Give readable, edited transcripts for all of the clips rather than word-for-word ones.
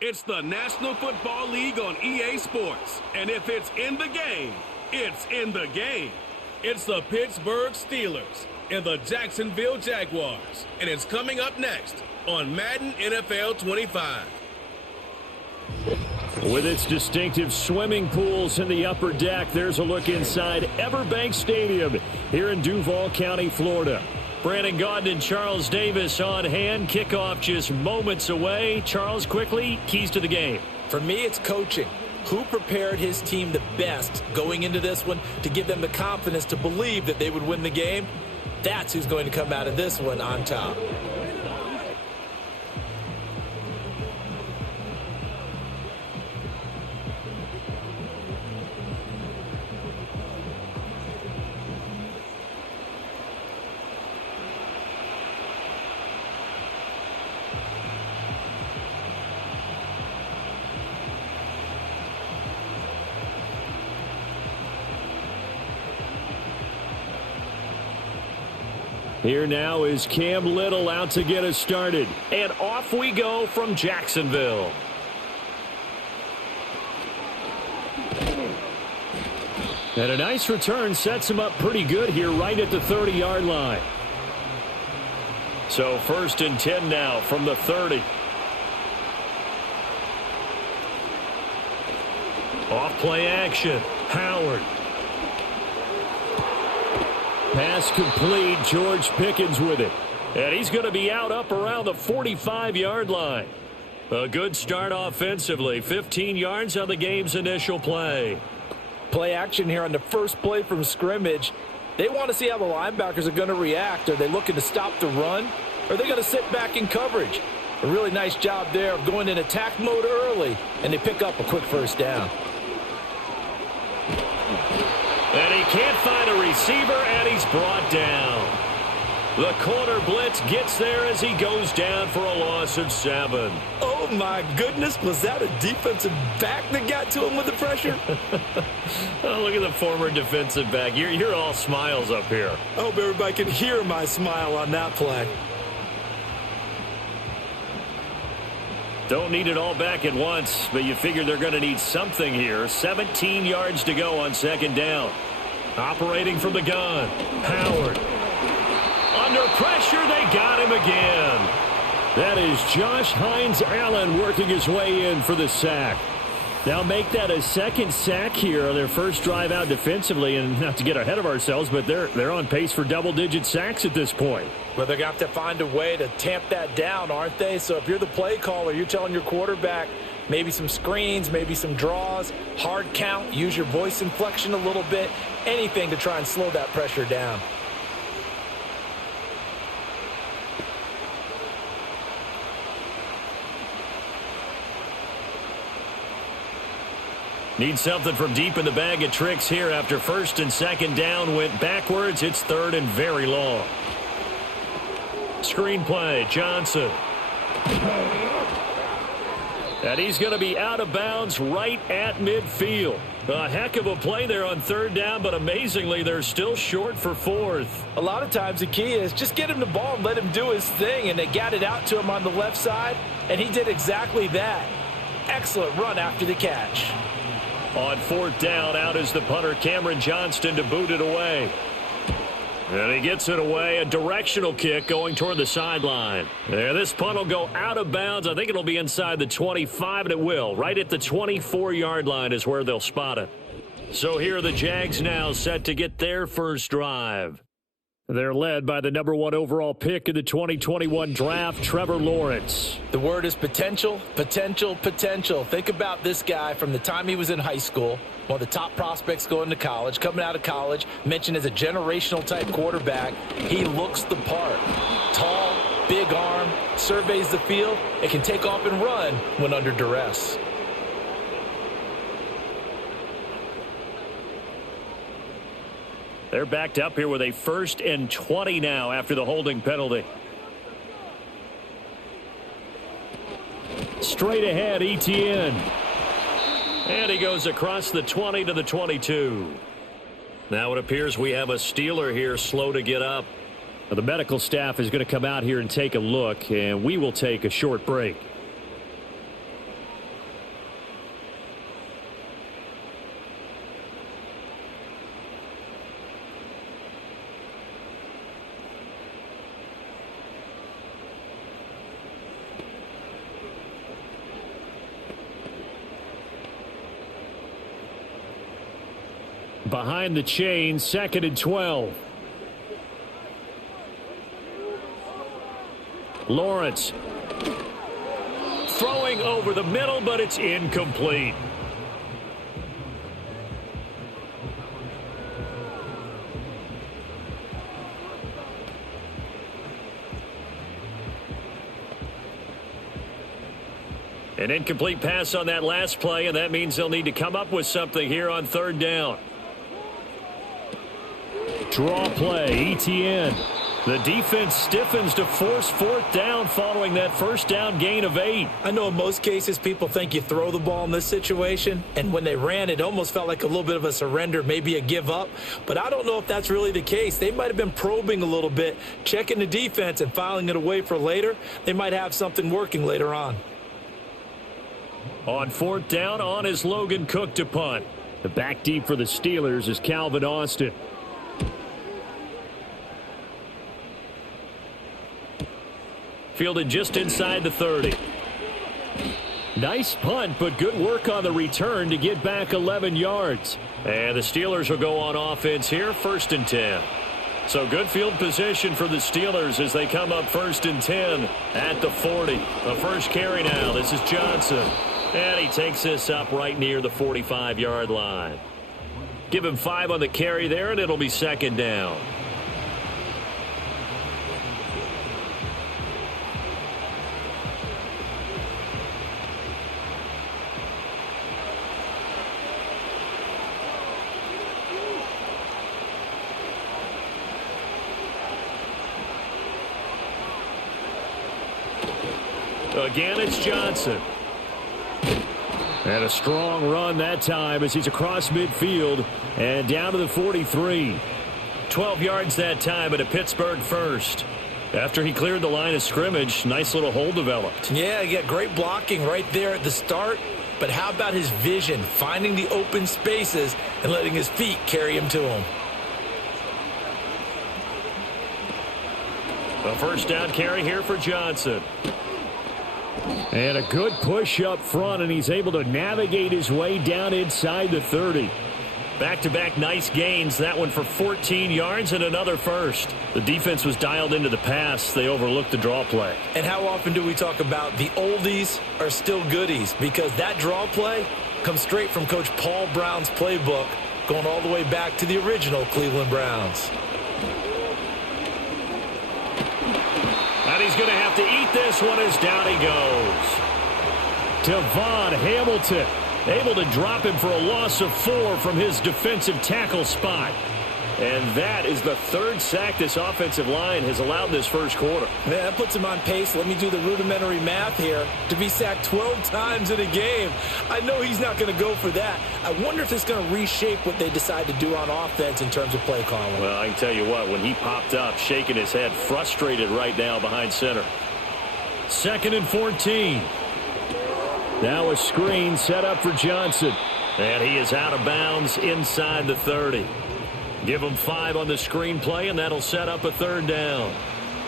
It's the National Football League on EA Sports. And if it's in the game, it's in the game. It's the Pittsburgh Steelers and the Jacksonville Jaguars. And it's coming up next on Madden NFL 25. With its distinctive swimming pools in the upper deck, there's a look inside Everbank Stadium here in Duval County, Florida. Brandon Gaudin and Charles Davis on hand. Kickoff just moments away. Charles, quickly, keys to the game. For me, it's coaching. Who prepared his team the best going into this one to give them the confidence to believe that they would win the game? That's who's going to come out of this one on top. Here now is Cam Little out to get us started. And off we go from Jacksonville. And a nice return sets him up pretty good here right at the 30-yard line. So 1st and 10 now from the 30. Off play action. Howard. Pass complete. George Pickens with it. And he's going to be out up around the 45-yard line. A good start offensively. 15 yards on the game's initial play. Play action here on the first play from scrimmage. They want to see how the linebackers are going to react. Are they looking to stop the run? Or are they going to sit back in coverage? A really nice job there of going in attack mode early. And they pick up a quick first down. And he can't find a receiver, and he's brought down. The corner blitz gets there as he goes down for a loss of 7. Oh, my goodness. Was that a defensive back that got to him with the pressure? Oh, look at the former defensive back. You're all smiles up here. I hope everybody can hear my smile on that play. Don't need it all back at once, but you figure they're going to need something here. 17 yards to go on 2nd down. Operating from the gun. Howard. Under pressure, they got him again. That is Josh Hines Allen working his way in for the sack. Now make that a 2nd sack here on their first drive out defensively, and not to get ahead of ourselves, but they're on pace for double-digit sacks at this point. Well, they're going to have to find a way to tamp that down, aren't they? So if you're the play caller, you're telling your quarterback maybe some screens, maybe some draws, hard count, use your voice inflection a little bit, anything to try and slow that pressure down. Need something from deep in the bag of tricks here after 1st and 2nd down went backwards. It's 3rd and very long. Screenplay, Johnson. And he's going to be out of bounds right at midfield. A heck of a play there on 3rd down, but amazingly, they're still short for 4th. A lot of times the key is just get him the ball and let him do his thing, and they got it out to him on the left side, and he did exactly that. Excellent run after the catch. On 4th down, out is the punter, Cameron Johnston, to boot it away. And he gets it away, a directional kick going toward the sideline. And this punt will go out of bounds. I think it'll be inside the 25, and it will. Right at the 24-yard line is where they'll spot it. So here are the Jags now set to get their first drive. They're led by the number 1 overall pick in the 2021 draft, Trevor Lawrence. The word is potential, potential, potential. Think about this guy from the time he was in high school, one of the top prospects going to college, coming out of college, mentioned as a generational type quarterback. He looks the part. Tall, big arm, surveys the field, and can take off and run when under duress. They're backed up here with a 1st and 20 now after the holding penalty. Straight ahead, Etienne. And he goes across the 20 to the 22. Now it appears we have a Steeler here slow to get up. The medical staff is going to come out here and take a look, and we will take a short break. behind the chain, 2nd and 12. Lawrence throwing over the middle, but it's incomplete. An incomplete pass on that last play, and that means they'll need to come up with something here on 3rd down. Draw play, ETN. The defense stiffens to force 4th down following that 1st down gain of 8. I know in most cases people think you throw the ball in this situation, and when they ran, it almost felt like a little bit of a surrender, maybe a give up. But I don't know if that's really the case. They might have been probing a little bit, checking the defense and filing it away for later. They might have something working later on. On 4th down, on is Logan Cook to punt. The back deep for the Steelers is Calvin Austin. Fielded just inside the 30. Nice punt, but good work on the return to get back 11 yards. And the Steelers will go on offense here, 1st and 10. So good field position for the Steelers as they come up 1st and 10 at the 40. The first carry now. This is Johnson. And he takes this up right near the 45-yard line. Give him 5 on the carry there, and it'll be 2nd down. Again, it's Johnson. And a strong run that time as he's across midfield and down to the 43. 12 yards that time at a Pittsburgh first. After he cleared the line of scrimmage, nice little hole developed. Yeah, he got great blocking right there at the start. But how about his vision, finding the open spaces and letting his feet carry him to him? A 1st down carry here for Johnson. And a good push up front, and he's able to navigate his way down inside the 30. Back-to-back nice gains, that one for 14 yards and another first. The defense was dialed into the pass. They overlooked the draw play. And how often do we talk about the oldies are still goodies? Because that draw play comes straight from Coach Paul Brown's playbook, going all the way back to the original Cleveland Browns. And he's going to have to eat this one as down he goes. Devon Hamilton able to drop him for a loss of 4 from his defensive tackle spot. And that is the 3rd sack this offensive line has allowed this first quarter. Man, that puts him on pace. Let me do the rudimentary math here. To be sacked 12 times in a game. I know he's not going to go for that. I wonder if it's going to reshape what they decide to do on offense in terms of play calling. Well, I can tell you what, when he popped up, shaking his head, frustrated right now behind center. 2nd and 14. Now a screen set up for Johnson. And he is out of bounds inside the 30. Give him 5 on the screen play, and that'll set up a 3rd down.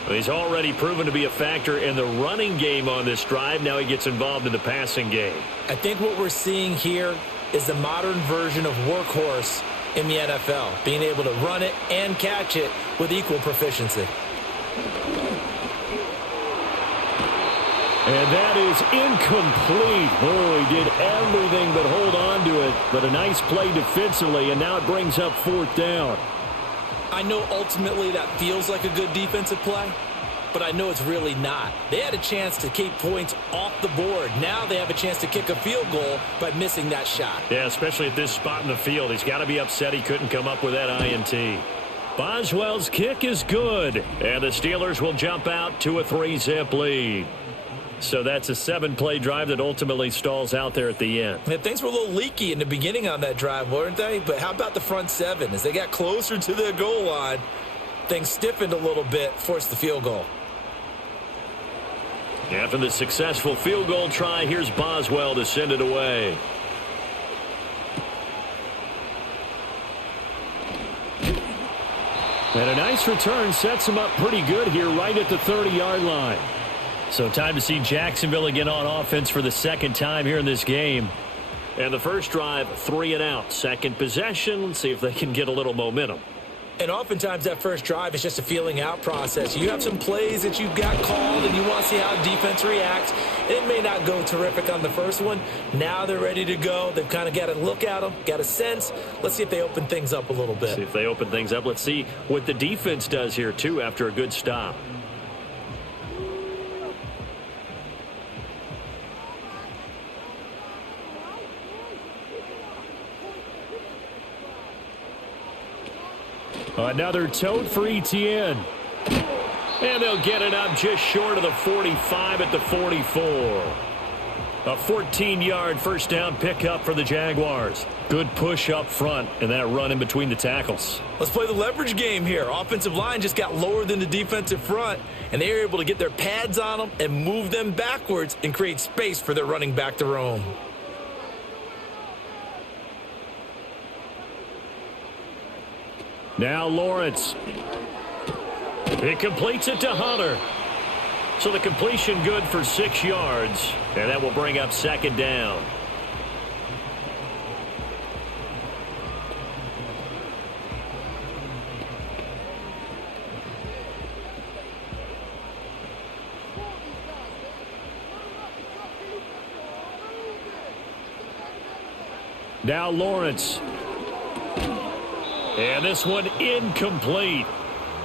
He's already proven to be a factor in the running game on this drive. Now he gets involved in the passing game. I think what we're seeing here is the modern version of workhorse in the NFL, being able to run it and catch it with equal proficiency. And that is incomplete. Oh, he did everything but hold on to it. But a nice play defensively, and now it brings up 4th down. I know ultimately that feels like a good defensive play, but I know it's really not. They had a chance to keep points off the board. Now they have a chance to kick a field goal by missing that shot. Yeah, especially at this spot in the field. He's got to be upset he couldn't come up with that INT. Boswell's kick is good, and the Steelers will jump out to a 3-zip lead. So that's a 7-play drive that ultimately stalls out there at the end. Yeah, things were a little leaky in the beginning on that drive, weren't they? But how about the front 7? As they got closer to the goal line, things stiffened a little bit, forced the field goal. After the successful field goal try, here's Boswell to send it away. And a nice return sets him up pretty good here right at the 30-yard line. So time to see Jacksonville again on offense for the 2nd time here in this game. And the first drive, 3 and out. Second possession, let's see if they can get a little momentum. And oftentimes that first drive is just a feeling out process. You have some plays that you've got called and you want to see how defense reacts. It may not go terrific on the first one. Now they're ready to go. They've kind of got a look at them, got a sense. Let's see if they open things up a little bit. See if they open things up. Let's see what the defense does here, too, after a good stop. Another tote for ETN. And they'll get it up just short of the 45 at the 44. A 14-yard first down pickup for the Jaguars. Good push up front and that run in between the tackles. Let's play the leverage game here. Offensive line just got lower than the defensive front, and they were able to get their pads on them and move them backwards and create space for their running back to roam. Now Lawrence. It completes it to Hunter. So the completion good for 6 yards. And that will bring up second down. Now Lawrence. And this one incomplete.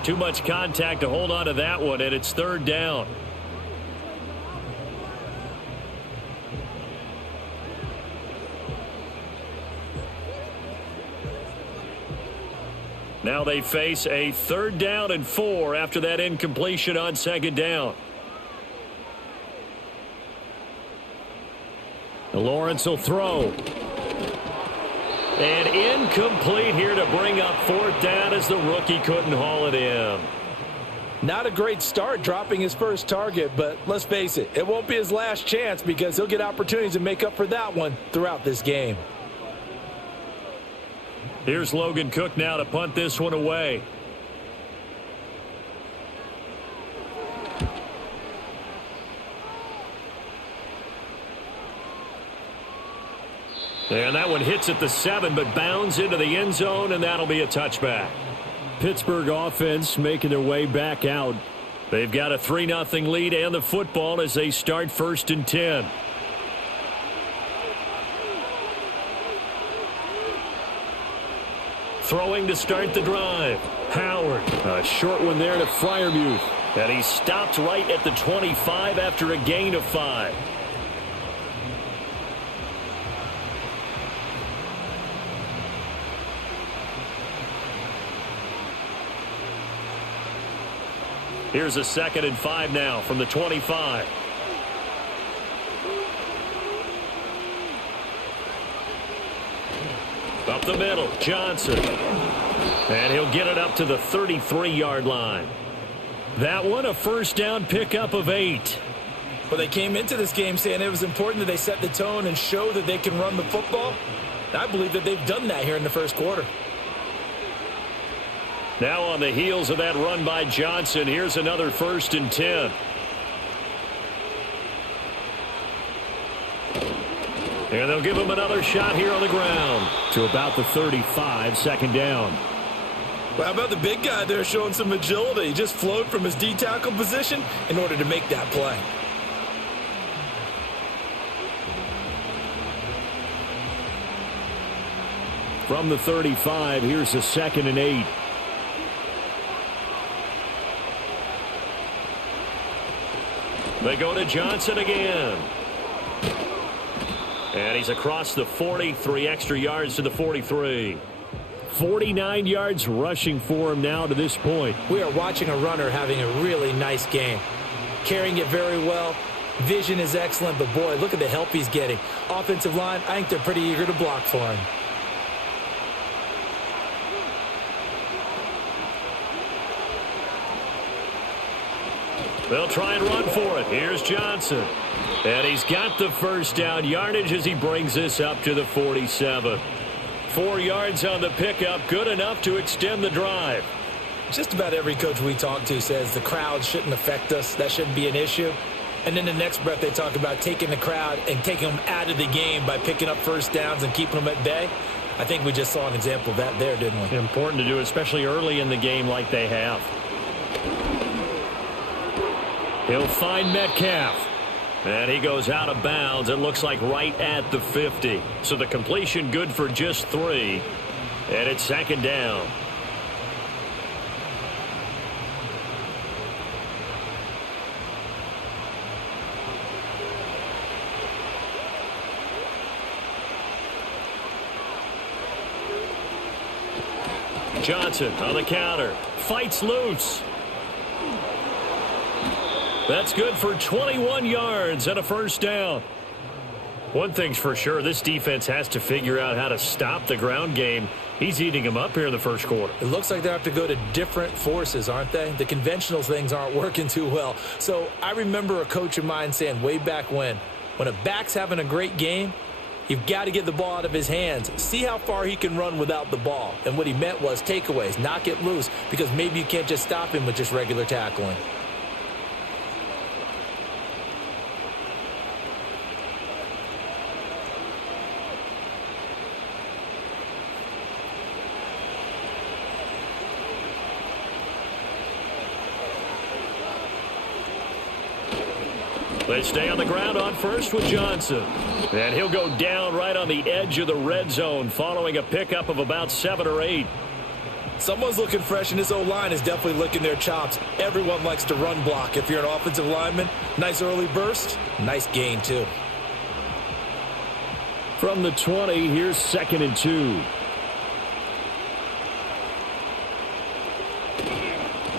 Too much contact to hold on to that one, and it's third down. Now they face a 3rd down and 4 after that incompletion on second down. Lawrence will throw. And incomplete here to bring up 4th down as the rookie couldn't haul it in. Not a great start dropping his first target, but let's face it, it won't be his last chance because he'll get opportunities to make up for that one throughout this game. Here's Logan Cook now to punt this one away. And that one hits at the 7, but bounds into the end zone, and that'll be a touchback. Pittsburgh offense making their way back out. They've got a 3-0 lead and the football as they start 1st and 10. Throwing to start the drive. Howard. A short one there to Freiermuth. And he stopped right at the 25 after a gain of 5. Here's a 2nd and 5 now from the 25. Up the middle, Johnson. And he'll get it up to the 33-yard line. That one a first down pickup of 8. Well, they came into this game saying it was important that they set the tone and show that they can run the football. I believe that they've done that here in the first quarter. Now on the heels of that run by Johnson, here's another 1st and 10. And they'll give him another shot here on the ground to about the 35, 2nd down. Well, how about the big guy there showing some agility? He just flowed from his D-tackle position in order to make that play. From the 35, here's a 2nd and 8. They go to Johnson again. And he's across the 40, 3 extra yards to the 43. 49 yards rushing for him now to this point. We are watching a runner having a really nice game. Carrying it very well. Vision is excellent, but boy, look at the help he's getting. Offensive line, I think they're pretty eager to block for him. They'll try and run for it. Here's Johnson. And he's got the first down yardage as he brings this up to the 47. 4 yards on the pickup, good enough to extend the drive. Just about every coach we talk to says the crowd shouldn't affect us. That shouldn't be an issue. And then the next breath they talk about taking the crowd and taking them out of the game by picking up first downs and keeping them at bay. I think we just saw an example of that there, didn't we? Important to do, especially early in the game like they have. He'll find Metcalf. And he goes out of bounds. It looks like right at the 50. So the completion good for just 3. And it's second down. Johnson on the counter. Fights loose. That's good for 21 yards and a first down. One thing's for sure, this defense has to figure out how to stop the ground game. He's eating them up here in the first quarter. It looks like they have to go to different forces, aren't they? The conventional things aren't working too well. So I remember a coach of mine saying way back when a back's having a great game, you've got to get the ball out of his hands. See how far he can run without the ball. And what he meant was takeaways, knock it loose, because maybe you can't just stop him with just regular tackling. They stay on the ground on first with Johnson. And he'll go down right on the edge of the red zone following a pickup of about 7 or 8. Someone's looking fresh, and this O-line is definitely licking their chops. Everyone likes to run block. If you're an offensive lineman, nice early burst, nice gain too. From the 20, here's 2nd and 2.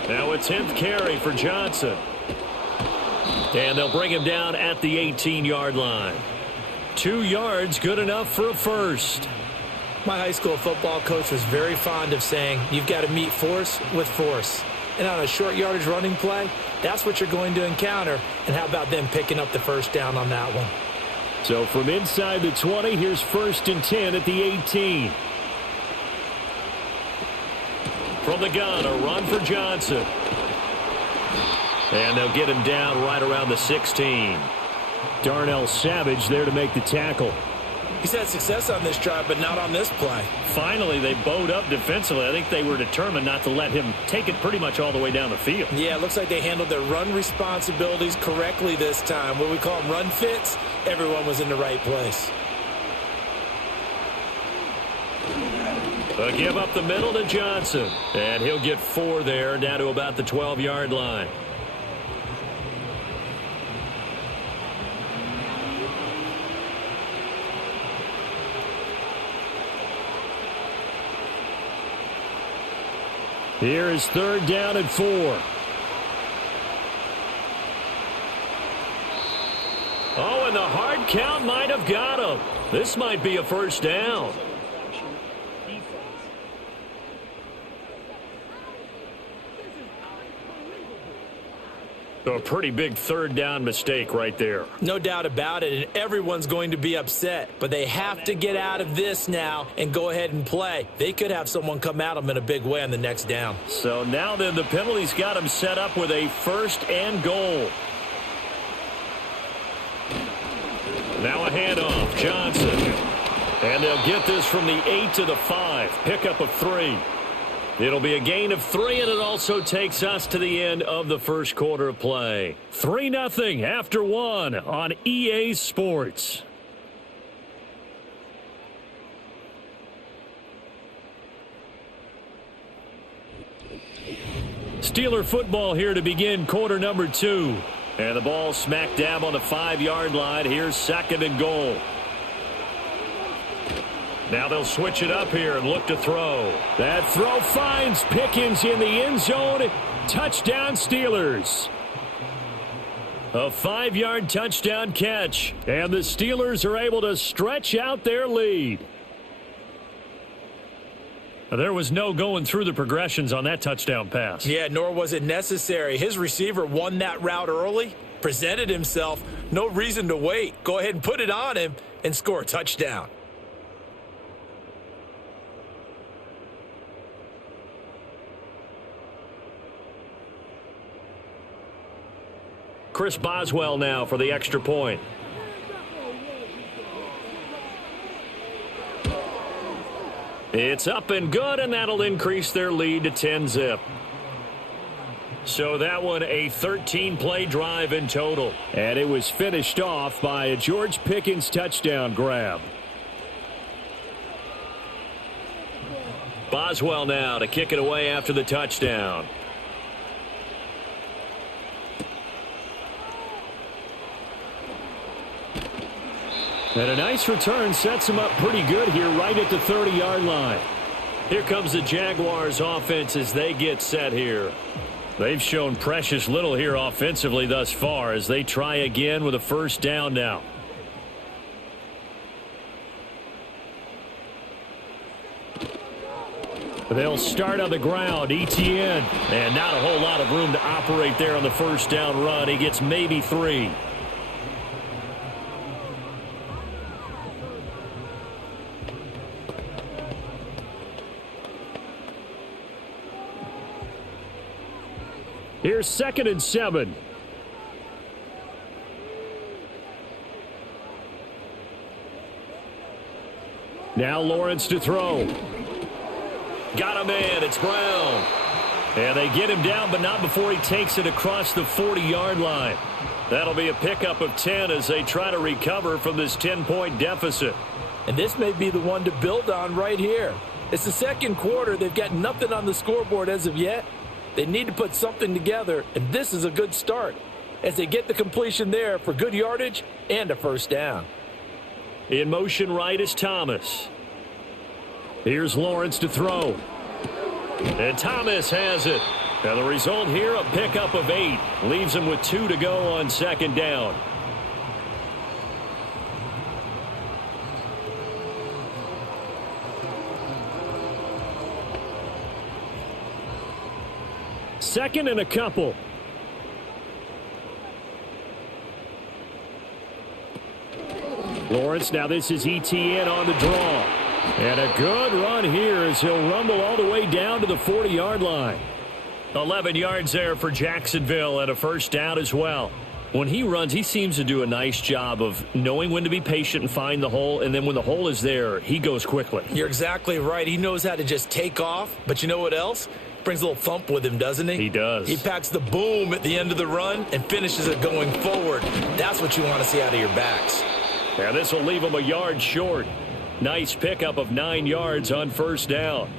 Now a 10th carry for Johnson. And they'll bring him down at the 18-yard line. 2 yards, good enough for a first. My high school football coach was very fond of saying, you've got to meet force with force. And on a short yardage running play, that's what you're going to encounter. And how about them picking up the first down on that one? So from inside the 20, here's 1st and 10 at the 18. From the gun, a run for Johnson. And they'll get him down right around the 16. Darnell Savage there to make the tackle. He's had success on this drive, but not on this play. Finally, they bowed up defensively. I think they were determined not to let him take it pretty much all the way down the field. Yeah, it looks like they handled their run responsibilities correctly this time. What we call them run fits, everyone was in the right place. A give up the middle to Johnson. And he'll get 4 there, down to about the 12-yard line. Here is 3rd down and 4. Oh, and the hard count might have got him. This might be a first down. So a pretty big 3rd down mistake right there. No doubt about it, and everyone's going to be upset. But they have to get out of this now and go ahead and play. They could have someone come at them in a big way on the next down. So now then the penalty's got them set up with a 1st and goal. Now a handoff, Johnson. And they'll get this from the 8 to the 5. Pickup of 3. It'll be a gain of 3, and it also takes us to the end of the first quarter of play. 3-0 after 1 on EA Sports. Steeler football here to begin quarter number 2. And the ball smack dab on the 5-yard line. Here's 2nd and goal. Now they'll switch it up here and look to throw. That throw finds Pickens in the end zone. Touchdown Steelers. A 5-yard touchdown catch. And the Steelers are able to stretch out their lead. There was no going through the progressions on that touchdown pass. Yeah, nor was it necessary. His receiver won that route early, presented himself. No reason to wait. Go ahead and put it on him and score a touchdown. Chris Boswell now for the extra point. It's up and good, and that'll increase their lead to 10-zip. So that one a 13-play drive in total. And it was finished off by a George Pickens touchdown grab. Boswell now to kick it away after the touchdown. And a nice return sets him up pretty good here right at the 30-yard line. Here comes the Jaguars offense as they get set here. They've shown precious little here offensively thus far as they try again with a first down now. They'll start on the ground. Etienne. And not a whole lot of room to operate there on the first down run. He gets maybe 3. Here's 2nd and 7. Now Lawrence to throw. Got him in. It's Brown. And they get him down, but not before he takes it across the 40-yard line. That'll be a pickup of 10 as they try to recover from this 10-point deficit. And this may be the one to build on right here. It's the second quarter. They've got nothing on the scoreboard as of yet. They need to put something together, and this is a good start as they get the completion there for good yardage and a first down. In motion right is Thomas. Here's Lawrence to throw. And Thomas has it. Now the result here, a pickup of 8. Leaves him with 2 to go on 2nd down. Second and a couple. Lawrence, now this is Etienne on the draw. And a good run here as he'll rumble all the way down to the 40-yard line. 11 yards there for Jacksonville and a first down as well. When he runs, he seems to do a nice job of knowing when to be patient and find the hole, and then when the hole is there, he goes quickly. You're exactly right. He knows how to just take off, but you know what else? Brings a little thump with him, doesn't he? He does. He packs the boom at the end of the run and finishes it going forward. That's what you want to see out of your backs. And this will leave him a yard short. Nice pickup of 9 yards on first down.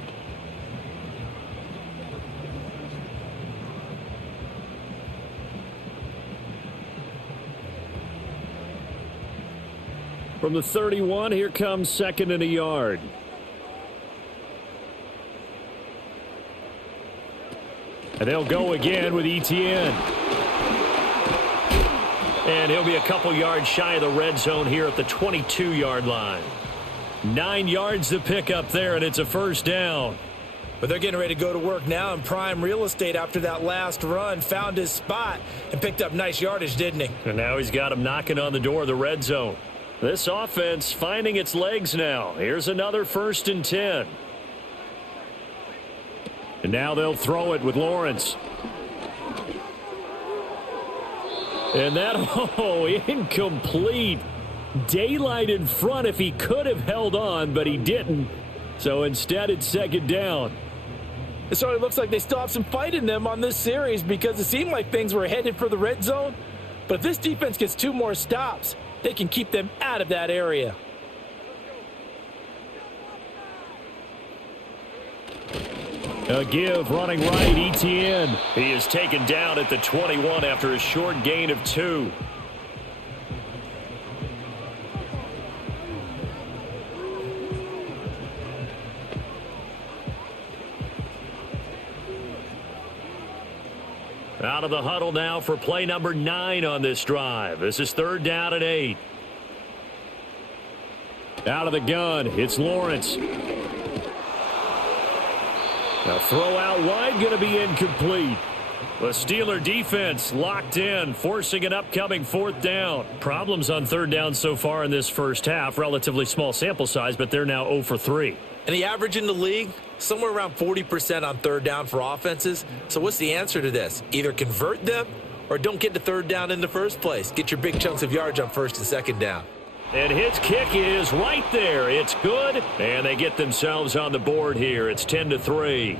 From the 31, here comes 2nd and a yard. And they'll go again with Etienne. And he'll be a couple yards shy of the red zone here at the 22-yard line. 9 yards to pick up there, and it's a first down. But they're getting ready to go to work now in prime real estate after that last run. Found his spot and picked up nice yardage, didn't he? And now he's got him knocking on the door of the red zone. This offense finding its legs now. Here's another 1st and 10. And now they'll throw it with Lawrence. And that, incomplete. Daylight in front if he could have held on, but he didn't. So instead, it's 2nd down. It sort of looks like they still have some fight in them on this series because it seemed like things were headed for the red zone. But if this defense gets 2 more stops, they can keep them out of that area. A give running right, Etienne. He is taken down at the 21 after a short gain of 2. Out of the huddle now for play number 9 on this drive. This is 3rd down and 8. Out of the gun, it's Lawrence. Now throw out wide, going to be incomplete. The Steeler defense locked in, forcing an upcoming 4th down. Problems on 3rd down so far in this first half. Relatively small sample size, but they're now 0 for 3. And the average in the league, somewhere around 40% on 3rd down for offenses. So what's the answer to this? Either convert them or don't get to third down in the first place. Get your big chunks of yards on first and second down. And his kick is right there. It's good, and they get themselves on the board here. It's 10-3.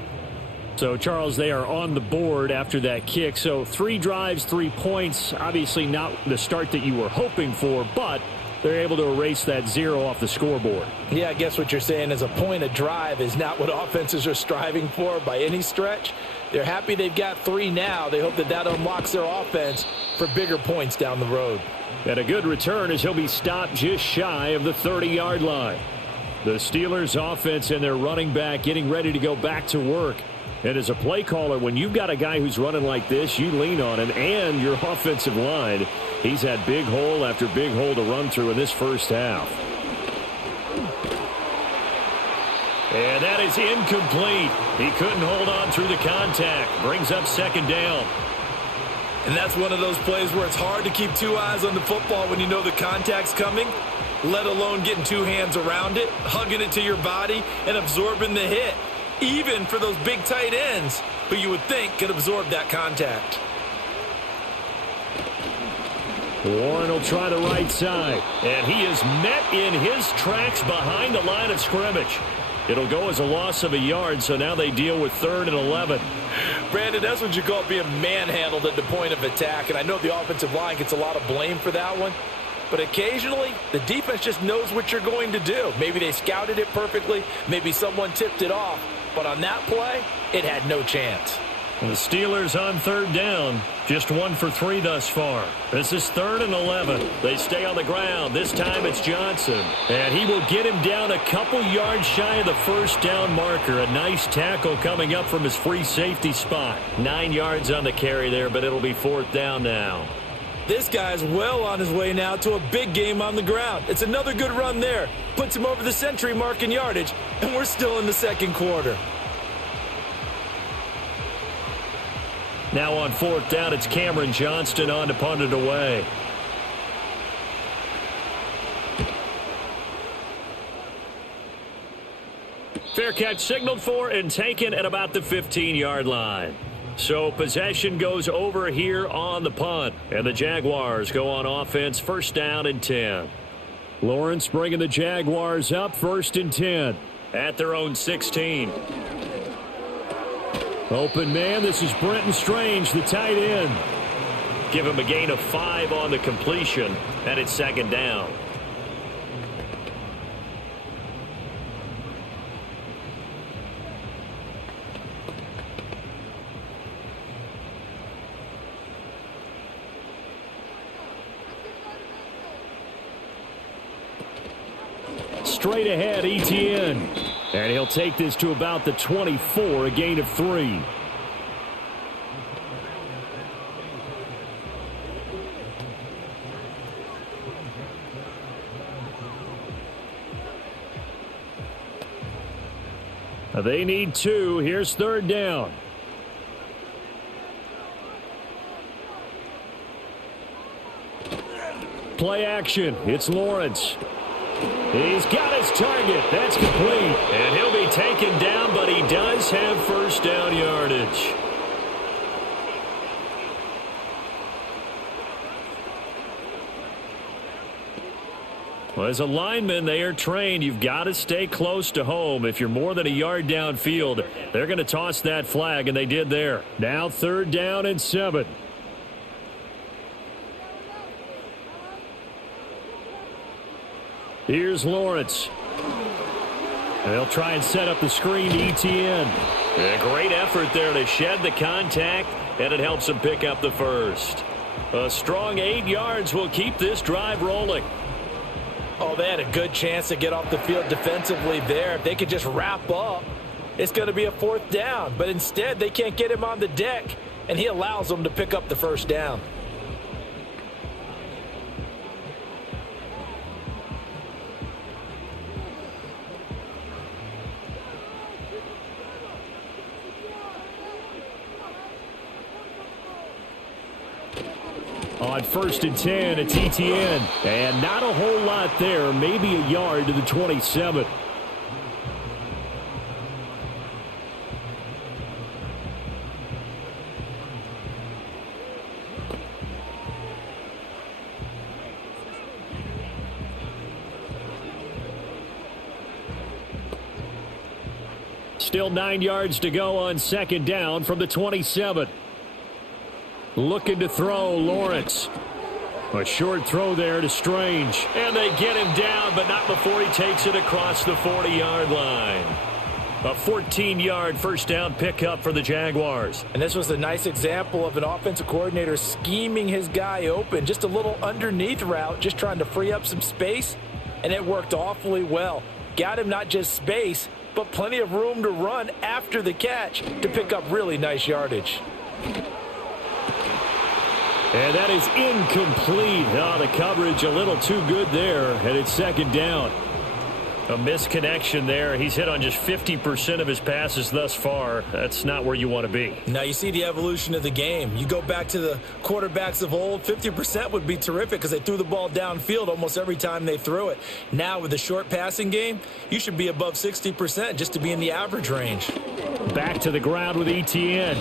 So, Charles, they are on the board after that kick. So 3 drives, 3 points. Obviously not the start that you were hoping for, but they're able to erase that 0 off the scoreboard. Yeah, I guess what you're saying is a point a drive is not what offenses are striving for by any stretch. They're happy they've got 3 now. They hope that that unlocks their offense for bigger points down the road. And a good return as he'll be stopped just shy of the 30-yard line. The Steelers offense and their running back getting ready to go back to work. And as a play caller, when you've got a guy who's running like this, you lean on him and your offensive line. He's had big hole after big hole to run through in this first half. And that is incomplete. He couldn't hold on through the contact. Brings up second down. And that's one of those plays where it's hard to keep 2 eyes on the football when you know the contact's coming, let alone getting 2 hands around it, hugging it to your body, and absorbing the hit. Even for those big tight ends who you would think could absorb that contact. Warren will try the right side. And he is met in his tracks behind the line of scrimmage. It'll go as a loss of a yard, so now they deal with 3rd and 11. Brandon, that's what you call being manhandled at the point of attack. And I know the offensive line gets a lot of blame for that one. But occasionally, the defense just knows what you're going to do. Maybe they scouted it perfectly. Maybe someone tipped it off. But on that play, it had no chance. The Steelers on 3rd down, just 1 for 3 thus far. This is 3rd and 11. They stay on the ground. This time it's Johnson. And he will get him down a couple yards shy of the first down marker. A nice tackle coming up from his free safety spot. 9 yards on the carry there, but it'll be 4th down now. This guy's well on his way now to a big game on the ground. It's another good run there. Puts him over the century mark in yardage, and we're still in the second quarter. Now on 4th down, it's Cameron Johnston on to punt it away. Fair catch signaled for and taken at about the 15-yard line. So possession goes over here on the punt. And the Jaguars go on offense, 1st down and 10. Lawrence bringing the Jaguars up, 1st and 10. At their own 16. Open man, this is Brenton Strange, the tight end. Give him a gain of 5 on the completion, and it's 2nd down. Straight ahead, Etienne. And he'll take this to about the 24, a gain of 3. They need 2. Here's 3rd down. Play action. It's Lawrence. He's got his target. That's complete. And he'll be taken down, but he does have 1st down yardage. Well, as a lineman, they are trained. You've got to stay close to home. If you're more than a yard downfield, they're going to toss that flag, and they did there. Now 3rd down and 7. Here's Lawrence. And they'll try and set up the screen to Etienne. A great effort there to shed the contact, and it helps him pick up the 1st. A strong 8 yards will keep this drive rolling. Oh, they had a good chance to get off the field defensively there. If they could just wrap up, it's going to be a 4th down. But instead, they can't get him on the deck, and he allows them to pick up the 1st down. On 1st and 10, it's Etienne. And not a whole lot there. Maybe a yard to the 27. Still 9 yards to go on second down from the 27. Looking to throw, Lawrence. A short throw there to Strange. And they get him down, but not before he takes it across the 40-yard line. A 14-yard first down pickup for the Jaguars. And this was a nice example of an offensive coordinator scheming his guy open. Just a little underneath route, just trying to free up some space. And it worked awfully well. Got him not just space, but plenty of room to run after the catch to pick up really nice yardage. And that is incomplete. Oh, the coverage a little too good there, and it's second down. A misconnection there. He's hit on just 50% of his passes thus far. That's not where you want to be. Now you see the evolution of the game. You go back to the quarterbacks of old, 50% would be terrific because they threw the ball downfield almost every time they threw it. Now with the short passing game, you should be above 60% just to be in the average range. Back to the ground with Etienne.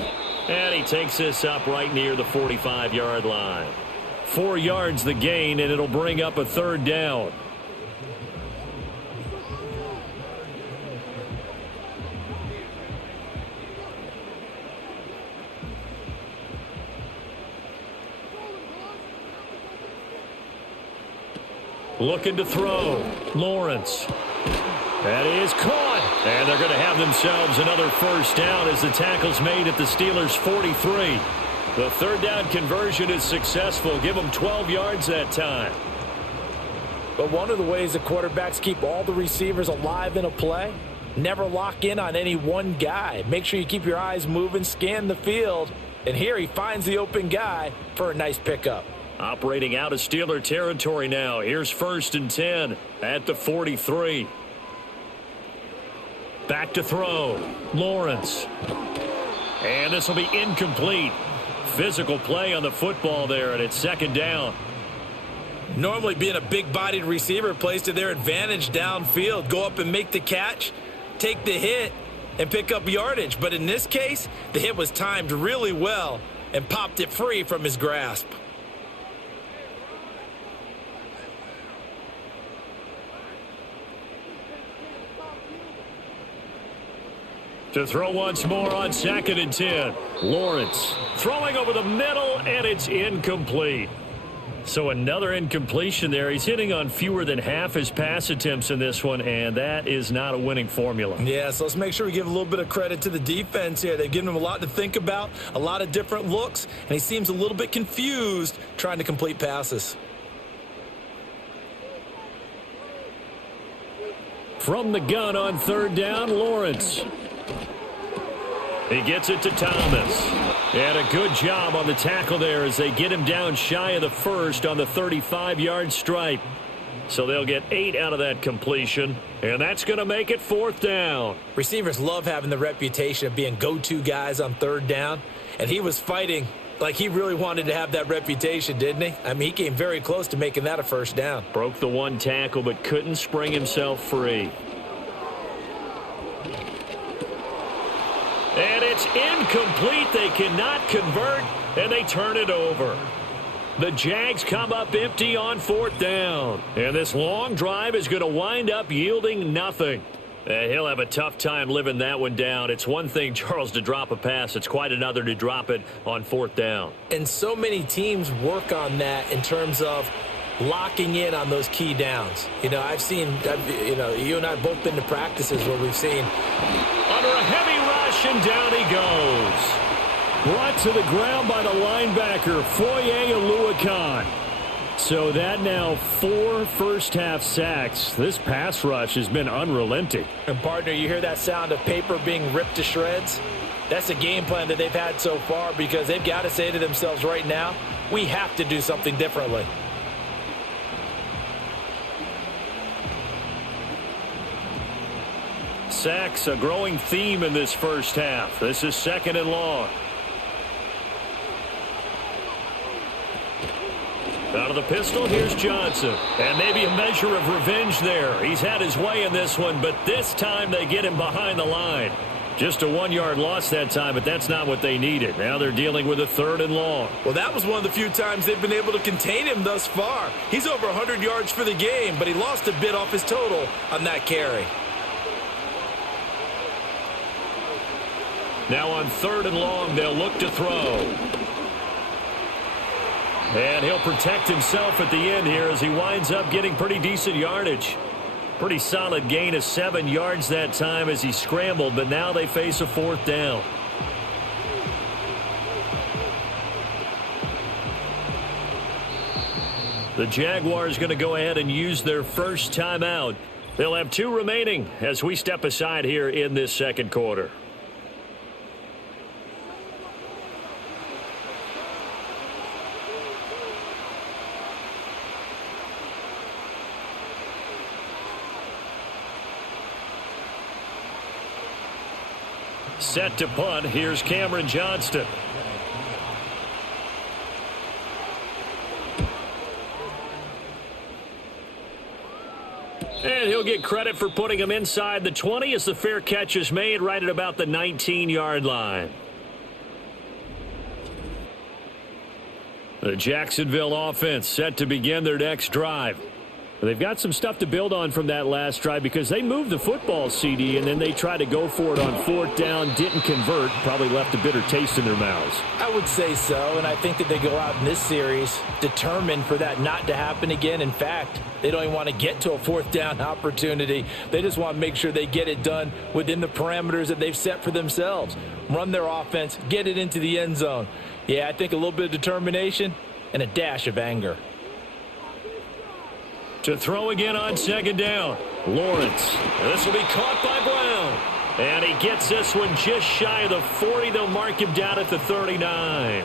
And he takes this up right near the 45-yard line. 4 yards the gain, and it'll bring up a third down. Looking to throw. Lawrence. That is caught. And they're going to have themselves another first down as the tackle's made at the Steelers' 43. The third down conversion is successful. Give them 12 yards that time. But one of the ways the quarterbacks keep all the receivers alive in a play, never lock in on any one guy. Make sure you keep your eyes moving, scan the field. And here he finds the open guy for a nice pickup. Operating out of Steeler territory now. Here's 1st and 10 at the 43. Back to throw. Lawrence. And this will be incomplete. Physical play on the football there, and it's second down. Normally being a big-bodied receiver plays to their advantage downfield. Go up and make the catch, take the hit, and pick up yardage. But in this case, the hit was timed really well and popped it free from his grasp. To throw once more on 2nd and 10. Lawrence throwing over the middle, and it's incomplete. So another incompletion there. He's hitting on fewer than half his pass attempts in this one, and that is not a winning formula. Yeah, so let's make sure we give a little bit of credit to the defense here. They've given him a lot to think about, a lot of different looks, and he seems a little bit confused trying to complete passes. From the gun on third down, Lawrence. He gets it to Thomas. And a good job on the tackle there as they get him down shy of the first on the 35-yard stripe. So they'll get 8 out of that completion, and that's going to make it 4th down. Receivers love having the reputation of being go-to guys on third down, and he was fighting like he really wanted to have that reputation, didn't he? I mean, he came very close to making that a first down. Broke the one tackle but couldn't spring himself free. And it's incomplete. They cannot convert, and they turn it over. The Jags come up empty on 4th down. And this long drive is going to wind up yielding nothing. He'll have a tough time living that one down. It's one thing, Charles, to drop a pass. It's quite another to drop it on 4th down. And so many teams work on that in terms of locking in on those key downs. You know, you and I have both been to practices where we've seen under a heavy rush, and down he goes. Brought to the ground by the linebacker, Foye Oluokun. So that now 4 first-half sacks. This pass rush has been unrelenting. And, partner, you hear that sound of paper being ripped to shreds? That's a game plan that they've had so far because they've got to say to themselves right now, we have to do something differently. Sacks, a growing theme in this first half. This is 2nd and long. Out of the pistol, here's Johnson. And maybe a measure of revenge there. He's had his way in this one, but this time they get him behind the line. Just a 1-yard loss that time, but that's not what they needed. Now they're dealing with a 3rd and long. Well, that was one of the few times they've been able to contain him thus far. He's over 100 yards for the game, but he lost a bit off his total on that carry. Now on 3rd and long, they'll look to throw. And he'll protect himself at the end here as he winds up getting pretty decent yardage. Pretty solid gain of 7 yards that time as he scrambled, but now they face a 4th down. The Jaguars going to go ahead and use their first timeout. They'll have 2 remaining as we step aside here in this second quarter. Set to punt. Here's Cameron Johnston. And he'll get credit for putting him inside the 20 as the fair catch is made right at about the 19-yard line. The Jacksonville offense set to begin their next drive. They've got some stuff to build on from that last drive because they moved the football, CD, and then they tried to go for it on 4th down, didn't convert, probably left a bitter taste in their mouths. I would say so, and I think that they go out in this series determined for that not to happen again. In fact, they don't even want to get to a 4th down opportunity. They just want to make sure they get it done within the parameters that they've set for themselves. Run their offense, get it into the end zone. Yeah, I think a little bit of determination and a dash of anger. To throw again on 2nd down. Lawrence. This will be caught by Brown. And he gets this one just shy of the 40. They'll mark him down at the 39.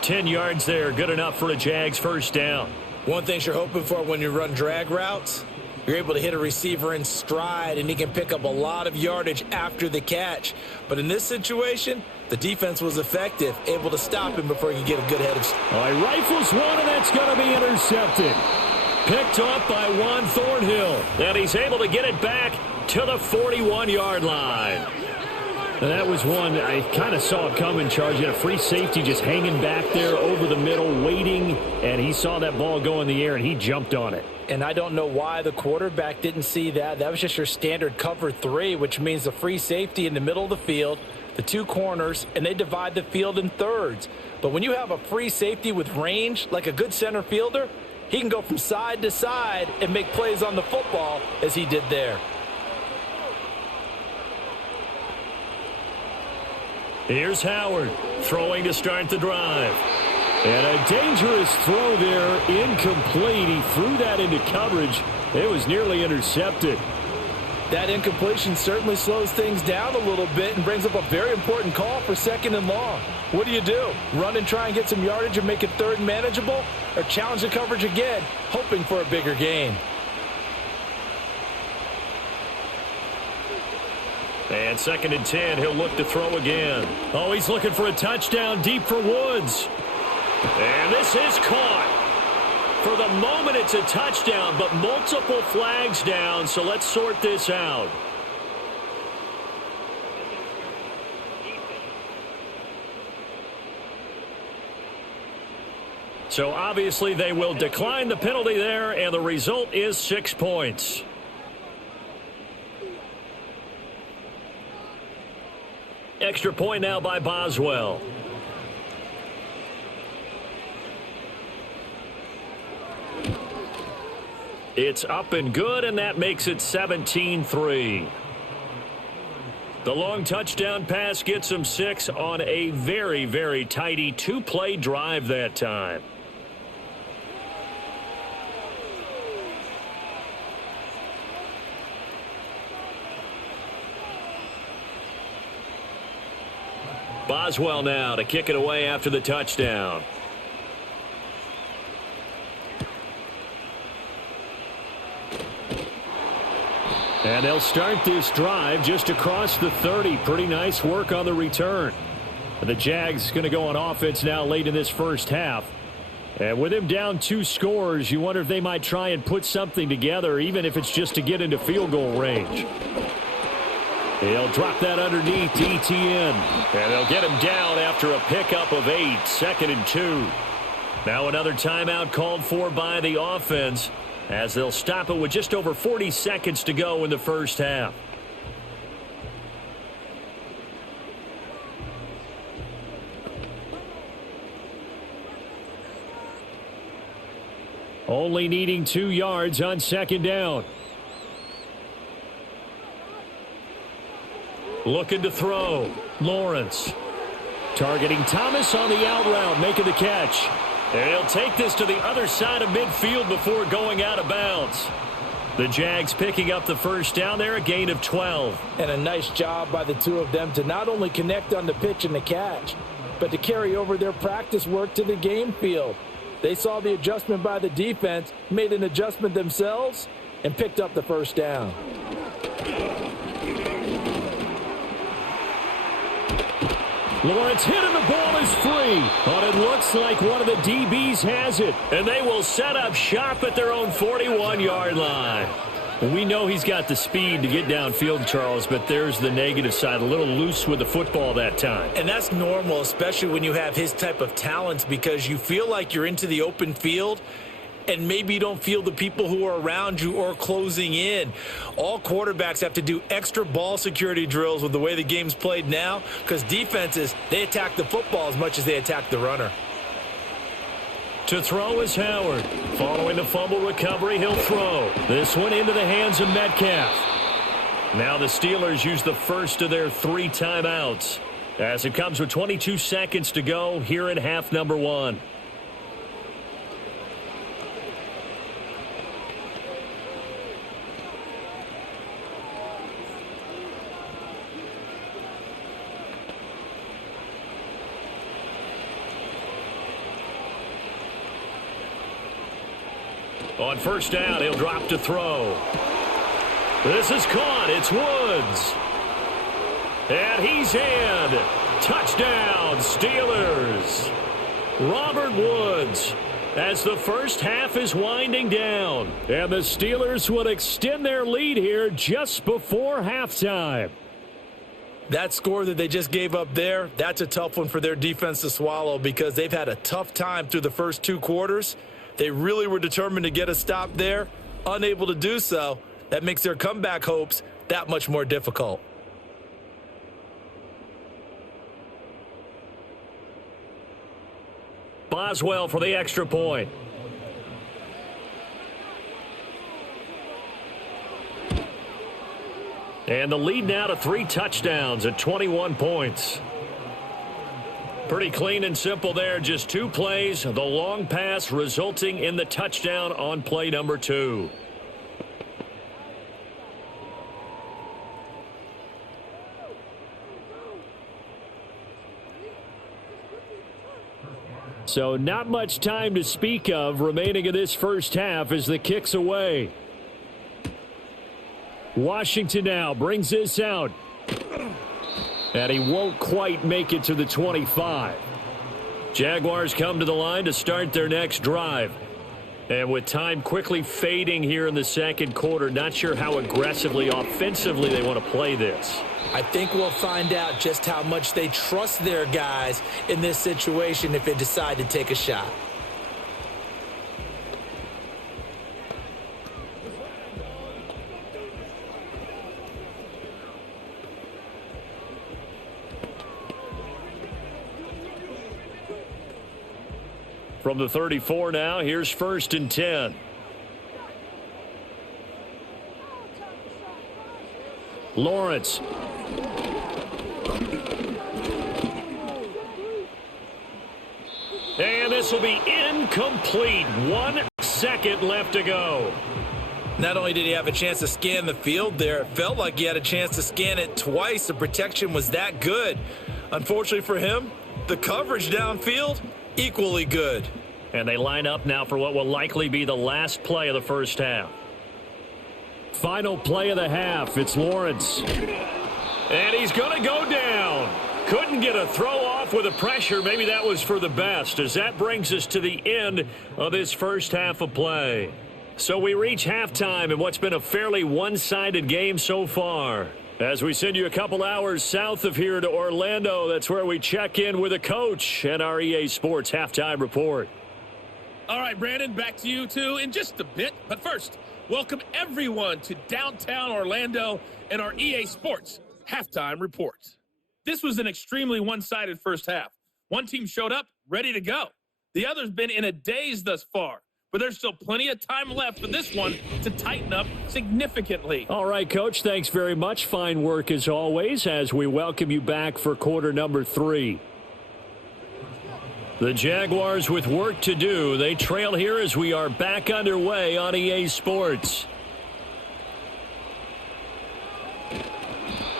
10 yards there. Good enough for a Jags first down. One thing you're hoping for when you run drag routes, you're able to hit a receiver in stride, and he can pick up a lot of yardage after the catch. But in this situation, the defense was effective, able to stop him before he could get a good head of. All right, rifles one, and that's going to be intercepted. Picked up by Juan Thornhill. And he's able to get it back to the 41-yard line. And that was one I kind of saw it coming, Charge. You had a free safety just hanging back there over the middle, waiting, and he saw that ball go in the air, and he jumped on it. And I don't know why the quarterback didn't see that. That was just your standard cover 3, which means the free safety in the middle of the field, the 2 corners, and they divide the field in thirds. But when you have a free safety with range, like a good center fielder, he can go from side to side and make plays on the football as he did there. Here's Howard throwing to start the drive. And a dangerous throw there, incomplete. He threw that into coverage. It was nearly intercepted. That incompletion certainly slows things down a little bit and brings up a very important call for 2nd and long. What do? Run and try and get some yardage and make it 3rd and manageable? Or challenge the coverage again, hoping for a bigger gain? And 2nd and 10, he'll look to throw again. Oh, he's looking for a touchdown deep for Woods. And this is caught. For the moment, it's a touchdown, but multiple flags down, so let's sort this out. So obviously they will decline the penalty there, and the result is 6 points. Extra point now by Boswell. It's up and good, and that makes it 17-3. The long touchdown pass gets them 6 on a very, very tidy 2-play drive that time. Boswell now to kick it away after the touchdown. And they'll start this drive just across the 30. Pretty nice work on the return. The Jags going to go on offense now late in this first half. And with him down 2 scores, you wonder if they might try and put something together, even if it's just to get into field goal range. He'll drop that underneath to ETN. And they'll get him down after a pickup of 8, 2nd and 2. Now another timeout called for by the offense, as they'll stop it with just over 40 seconds to go in the first half. Only needing 2 yards on second down. Looking to throw. Lawrence. Targeting Thomas on the out route, making the catch. And he'll take this to the other side of midfield before going out of bounds. The Jags picking up the first down there, a gain of 12. And a nice job by the two of them to not only connect on the pitch and the catch, but to carry over their practice work to the game field. They saw the adjustment by the defense, made an adjustment themselves, and picked up the first down. Lawrence hit and the ball is free. But it looks like one of the DBs has it. And they will set up shop at their own 41-yard line. We know he's got the speed to get downfield, Charles, but there's the negative side. A little loose with the football that time. And that's normal, especially when you have his type of talents, because you feel like you're into the open field and maybe you don't feel the people who are around you or closing in. All quarterbacks have to do extra ball security drills with the way the game's played now, because defenses, they attack the football as much as they attack the runner. To throw is Howard. Following the fumble recovery, he'll throw. This one into the hands of Metcalf. Now the Steelers use the first of their 3 timeouts as it comes with 22 seconds to go here in half number 1. On first down, he'll drop to throw. This is caught. It's Woods. And he's in. Touchdown, Steelers. Robert Woods, as the first half is winding down. And the Steelers will extend their lead here just before halftime. That score that they just gave up there, that's a tough one for their defense to swallow, because they've had a tough time through the first 2 quarters. They really were determined to get a stop there, unable to do so. That makes their comeback hopes that much more difficult. Boswell for the extra point. And the lead now to 3 touchdowns at 21 points. Pretty clean and simple there. Just 2 plays. The long pass resulting in the touchdown on play number 2. So not much time to speak of remaining in this first half as the kick's away. Washington now brings this out. And he won't quite make it to the 25. Jaguars come to the line to start their next drive. And with time quickly fading here in the second quarter, not sure how aggressively, offensively they want to play this. I think we'll find out just how much they trust their guys in this situation if they decide to take a shot. From the 34 now, here's 1st and 10. Lawrence. And this will be incomplete. 1 second left to go. Not only did he have a chance to scan the field there, it felt like he had a chance to scan it twice. The protection was that good. Unfortunately for him, the coverage downfield, equally good. And they line up now for what will likely be the last play of the first half. Final play of the half. It's Lawrence. And he's going to go down. Couldn't get a throw off with the pressure. Maybe that was for the best, as that brings us to the end of this first half of play. So we reach halftime in what's been a fairly one-sided game so far. As we send you a couple hours south of here to Orlando, that's where we check in with a coach and our EA Sports Halftime Report. All right, Brandon, back to you two in just a bit. But first, welcome everyone to downtown Orlando and our EA Sports Halftime Report. This was an extremely one-sided first half. One team showed up ready to go. The other's been in a daze thus far. but there's still plenty of time left for this one to tighten up significantly. All right, Coach, thanks very much. Fine work as always as we welcome you back for quarter number 3. The Jaguars with work to do. They trail here as we are back underway on EA Sports.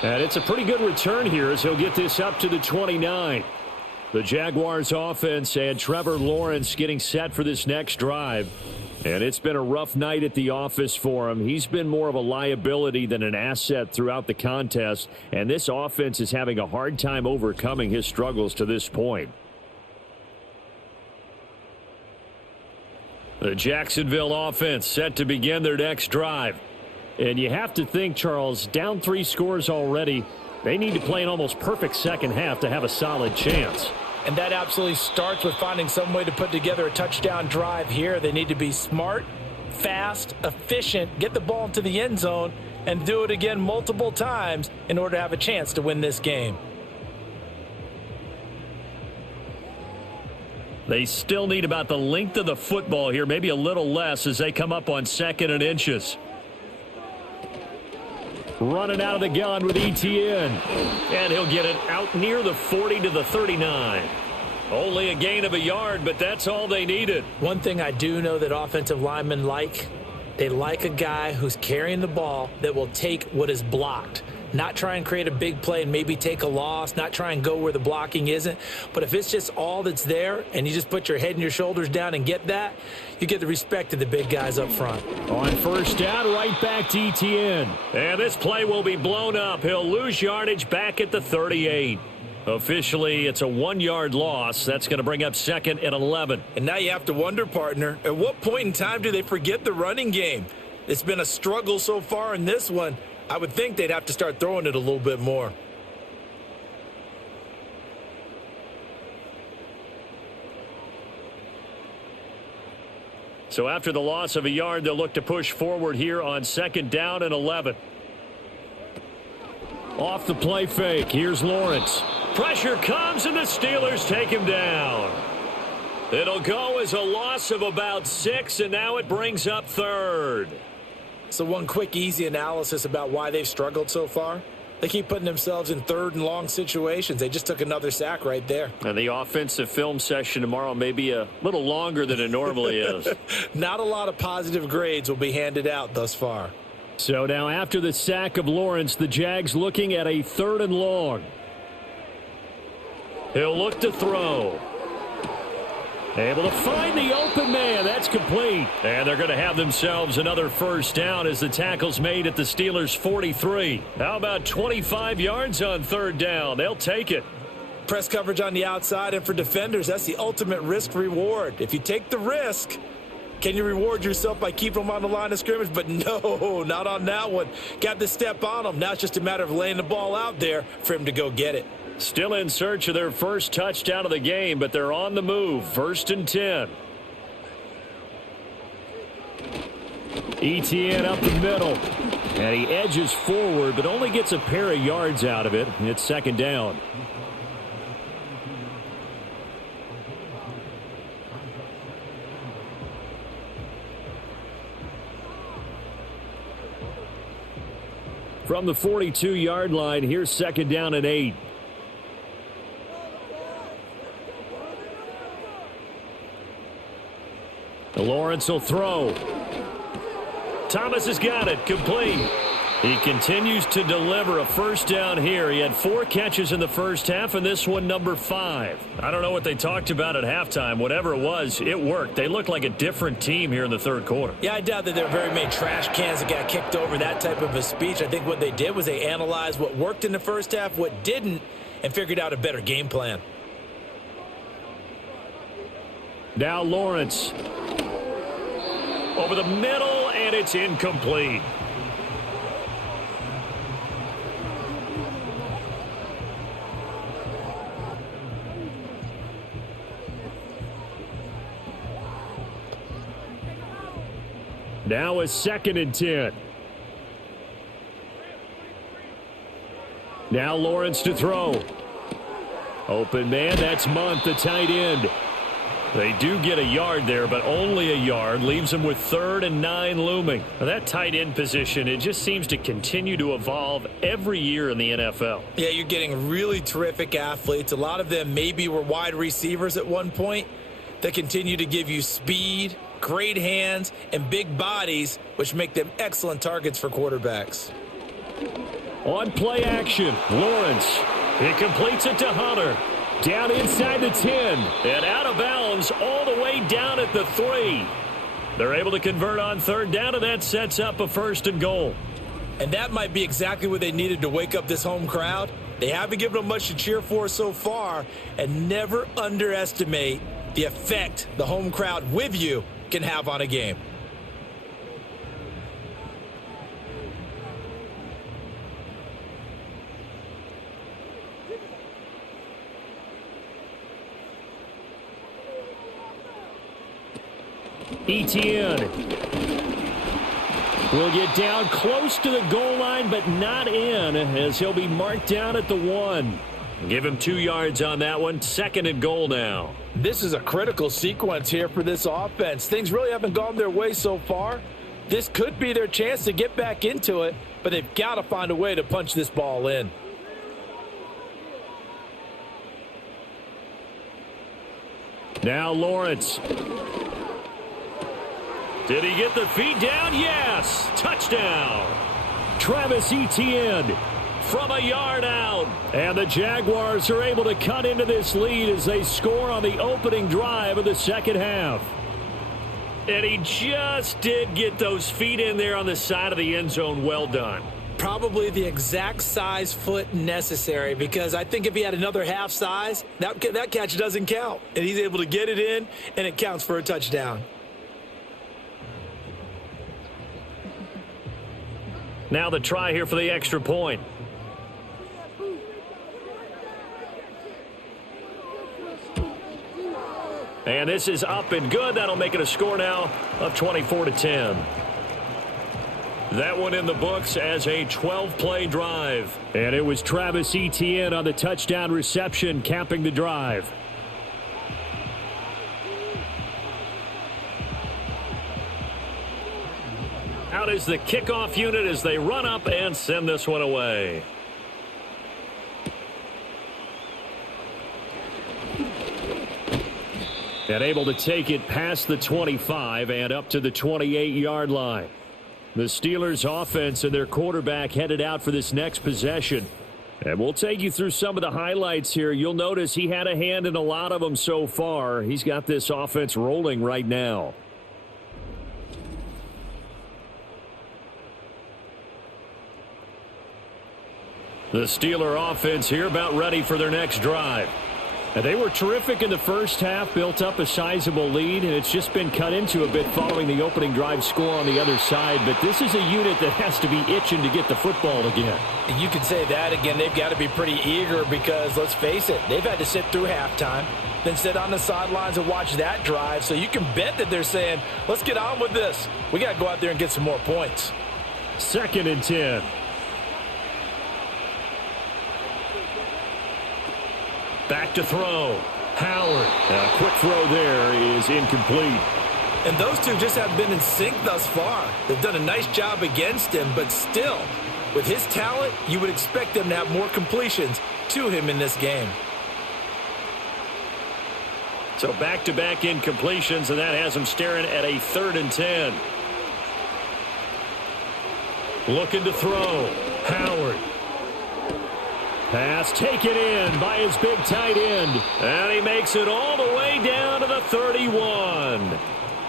And it's a pretty good return here as he'll get this up to the 29. The Jaguars offense and Trevor Lawrence getting set for this next drive. And it's been a rough night at the office for him. He's been more of a liability than an asset throughout the contest. And this offense is having a hard time overcoming his struggles to this point. The Jacksonville offense set to begin their next drive. And you have to think, Charles, down 3 scores already. They need to play an almost perfect second half to have a solid chance. And that absolutely starts with finding some way to put together a touchdown drive here. They need to be smart, fast, efficient, get the ball into the end zone, and do it again multiple times in order to have a chance to win this game. They still need about the length of the football here, maybe a little less as they come up on 2nd and inches. Running out of the gun with Etienne. And he'll get it out near the 40 to the 39. Only a gain of a yard, but that's all they needed. One thing I do know that offensive linemen like, they like a guy who's carrying the ball that will take what is blocked. Not try and create a big play and maybe take a loss, not try and go where the blocking isn't. But if it's just all that's there and you just put your head and your shoulders down and get that, you get the respect of the big guys up front. On first down, right back to Etienne. And this play will be blown up. He'll lose yardage back at the 38. Officially, it's a 1-yard loss. That's going to bring up 2nd and 11. And now you have to wonder, partner, at what point in time do they forget the running game? It's been a struggle so far in this one. I would think they'd have to start throwing it a little bit more. So after the loss of a yard, they'll look to push forward here on 2nd down and 11. Off the play fake, here's Lawrence. Pressure comes and the Steelers take him down. It'll go as a loss of about 6, and now it brings up 3rd. So one quick, easy analysis about why they've struggled so far. They keep putting themselves in 3rd and long situations. They just took another sack right there. And the offensive film session tomorrow may be a little longer than it normally is. Not a lot of positive grades will be handed out thus far. So now after the sack of Lawrence, the Jags looking at a 3rd and long. He'll look to throw. Able to find the open man. That's complete. And they're going to have themselves another first down as the tackle's made at the Steelers' 43. How about 25 yards on 3rd down? They'll take it. Press coverage on the outside, and for defenders, that's the ultimate risk reward. If you take the risk, can you reward yourself by keeping them on the line of scrimmage? But no, not on that one. Got to step on them. Now it's just a matter of laying the ball out there for him to go get it. Still in search of their first touchdown of the game, but they're on the move. 1st and 10. Etienne up the middle. And he edges forward, but only gets a pair of yards out of it. It's 2nd down. From the 42-yard line, here's 2nd down and 8. Lawrence will throw. Thomas has got it. Complete. He continues to deliver a first down here. He had 4 catches in the first half, and this one number 5. I don't know what they talked about at halftime. Whatever it was, it worked. They look like a different team here in the 3rd quarter. Yeah, I doubt that there are very many trash cans that got kicked over, that type of a speech. I think what they did was they analyzed what worked in the first half, what didn't, and figured out a better game plan. Now Lawrence. Over the middle, and it's incomplete. Now a 2nd and 10. Now Lawrence to throw. Open man, that's Munt, the tight end. They do get a yard there, but only a yard. Leaves them with 3rd and 9 looming. Now, that tight end position, it just seems to continue to evolve every year in the NFL. Yeah, you're getting really terrific athletes. A lot of them maybe were wide receivers at one point that continue to give you speed, great hands, and big bodies, which make them excellent targets for quarterbacks. On play action, Lawrence. He completes it to Hunter. Down inside the 10 and out of bounds all the way down at the 3. They're able to convert on 3rd down, and that sets up a 1st and goal. And that might be exactly what they needed to wake up this home crowd. They haven't given them much to cheer for so far, and never underestimate the effect the home crowd with you can have on a game. Etienne will get down close to the goal line, but not in, as he'll be marked down at the 1. Give him 2 yards on that one. 2nd and goal now. This is a critical sequence here for this offense. Things really haven't gone their way so far. This could be their chance to get back into it, but they've got to find a way to punch this ball in. Now Lawrence. Did he get the feet down? Yes. Touchdown. Travis Etienne from a yard out. And the Jaguars are able to cut into this lead as they score on the opening drive of the second half. And he just did get those feet in there on the side of the end zone. Well done. Probably the exact size foot necessary, because I think if he had another half size, that catch doesn't count. And he's able to get it in, and it counts for a touchdown. Now the try here for the extra point. And this is up and good. That'll make it a score now of 24-10. That one in the books as a 12-play drive. And it was Travis Etienne on the touchdown reception capping the drive. Out is the kickoff unit as they run up and send this one away. And able to take it past the 25 and up to the 28-yard line. The Steelers offense and their quarterback headed out for this next possession. And we'll take you through some of the highlights here. You'll notice he had a hand in a lot of them so far. He's got this offense rolling right now. The Steeler offense here about ready for their next drive. And they were terrific in the first half, built up a sizable lead, and it's just been cut into a bit following the opening drive score on the other side. But this is a unit that has to be itching to get the football again. And you can say that again. They've got to be pretty eager because, let's face it, they've had to sit through halftime, then sit on the sidelines and watch that drive. So you can bet that they're saying, let's get on with this. We got to go out there and get some more points. 2nd and 10. Back to throw. Howard. A quick throw there is incomplete. And those two just have been in sync thus far. They've done a nice job against him, but still, with his talent, you would expect them to have more completions to him in this game. So back-to-back incompletions, and that has him staring at a 3rd and 10. Looking to throw. Howard. Pass taken in by his big tight end. And he makes it all the way down to the 31.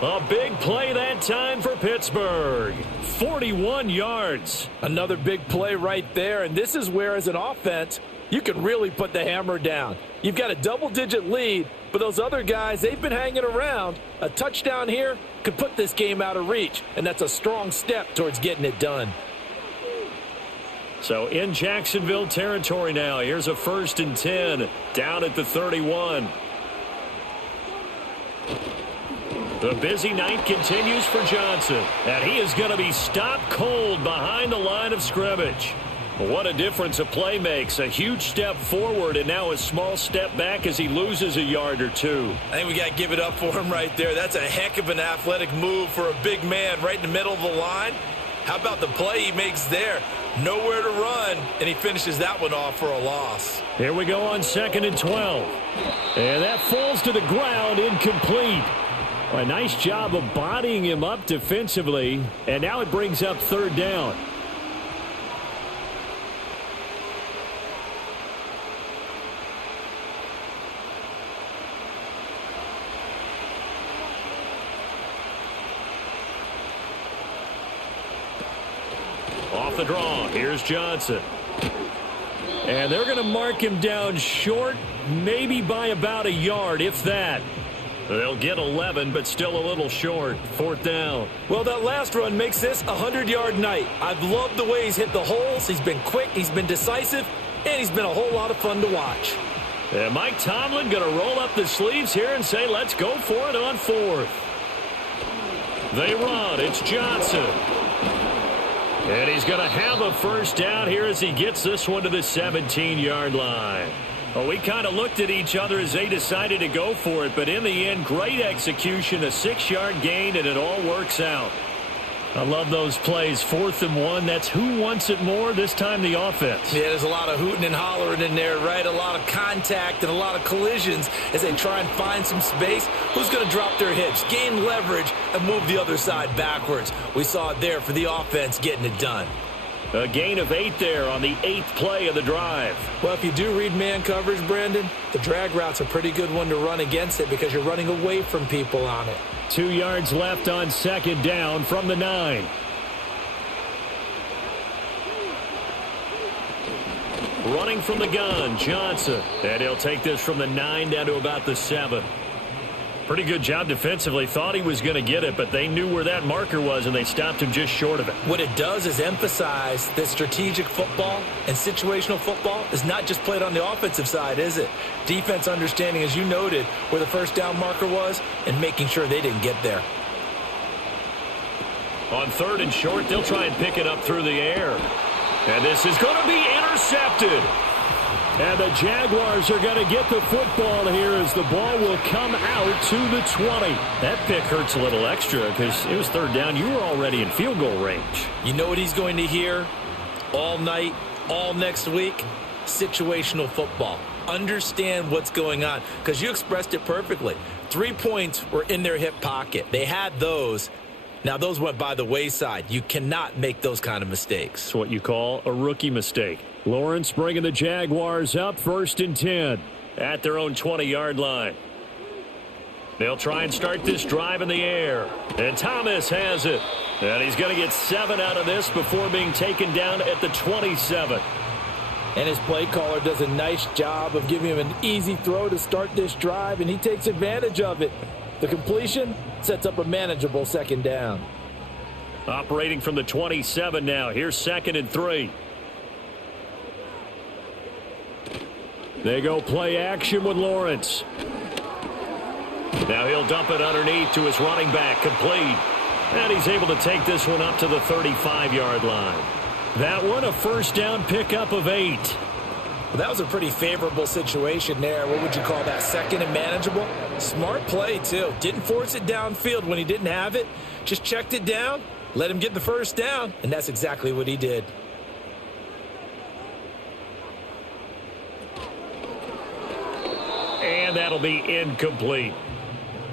A big play that time for Pittsburgh. 41 yards. Another big play right there. And this is where, as an offense, you can really put the hammer down. You've got a double-digit lead, but those other guys, they've been hanging around. A touchdown here could put this game out of reach, and that's a strong step towards getting it done. So in Jacksonville territory now. Here's a 1st and 10 down at the 31. The busy night continues for Johnson. And he is going to be stopped cold behind the line of scrimmage. What a difference a play makes. A huge step forward and now a small step back as he loses a yard or two. I think we got to give it up for him right there. That's a heck of an athletic move for a big man right in the middle of the line. How about the play he makes there? Nowhere to run, and he finishes that one off for a loss. Here we go on 2nd and 12. And that falls to the ground, incomplete. A nice job of bodying him up defensively, and now it brings up 3rd down. Off the draw, here's Johnson. And they're going to mark him down short, maybe by about a yard, if that. They'll get 11, but still a little short. 4th down. Well, that last run makes this a 100-yard night. I've loved the way he's hit the holes. He's been quick, he's been decisive, and he's been a whole lot of fun to watch. And Mike Tomlin going to roll up the sleeves here and say, let's go for it on 4th. They run. It's Johnson. And he's going to have a 1st down here as he gets this one to the 17-yard line. Well, we kind of looked at each other as they decided to go for it, but in the end, great execution, a 6-yard gain, and it all works out. I love those plays. 4th and 1, that's who wants it more, this time the offense. Yeah, there's a lot of hooting and hollering in there, right? A lot of contact and a lot of collisions as they try and find some space. Who's going to drop their hips, gain leverage, and move the other side backwards? We saw it there for the offense getting it done. A gain of 8 there on the 8th play of the drive. Well, if you do read man coverage, Brandon, the drag route's a pretty good one to run against it because you're running away from people on it. 2 yards left on 2nd down from the 9. Running from the gun, Johnson. And he'll take this from the 9 down to about the 7. Pretty good job defensively. Thought he was going to get it, but they knew where that marker was, and they stopped him just short of it. What it does is emphasize that strategic football and situational football is not just played on the offensive side, is it? Defense understanding, as you noted, where the 1st down marker was and making sure they didn't get there. On 3rd and short, they'll try and pick it up through the air. And this is going to be intercepted. And the Jaguars are going to get the football here as the ball will come out to the 20. That pick hurts a little extra because it was 3rd down. You were already in field goal range. You know what he's going to hear all night, all next week? Situational football. Understand what's going on because you expressed it perfectly. 3 points were in their hip pocket. They had those. Now, those went by the wayside. You cannot make those kind of mistakes. It's what you call a rookie mistake. Lawrence bringing the Jaguars up 1st and 10 at their own 20-yard line. They'll try and start this drive in the air. And Thomas has it. And he's going to get 7 out of this before being taken down at the 27. And his play caller does a nice job of giving him an easy throw to start this drive, and he takes advantage of it. The completion sets up a manageable 2nd down. Operating from the 27 now. Here's 2nd and 3. They go play action with Lawrence. Now he'll dump it underneath to his running back, complete. And he's able to take this one up to the 35-yard line. That one a 1st down pickup of 8. Well, that was a pretty favorable situation there. What would you call that? 2nd and manageable? Smart play, too. Didn't force it downfield when he didn't have it. Just checked it down, let him get the 1st down, and that's exactly what he did. And that'll be incomplete.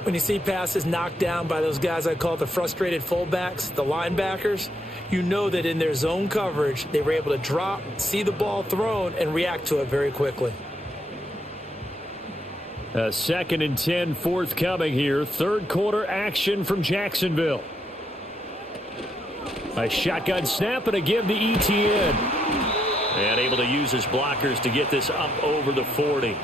When you see passes knocked down by those guys I call the frustrated fullbacks, the linebackers, you know that in their zone coverage, they were able to drop, see the ball thrown, and react to it very quickly. A 2nd and 10 forthcoming here. 3rd quarter action from Jacksonville. A shotgun snap and a give to Etienne. And able to use his blockers to get this up over the 40.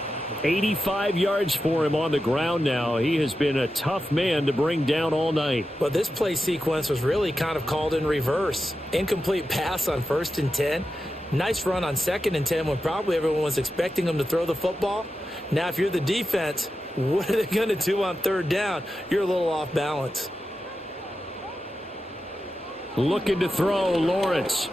85 yards for him on the ground now. He has been a tough man to bring down all night. Well, this play sequence was really kind of called in reverse. Incomplete pass on 1st and 10. Nice run on 2nd and 10 when probably everyone was expecting him to throw the football. Now, if you're the defense, what are they going to do on 3rd down? You're a little off balance. Looking to throw, Lawrence.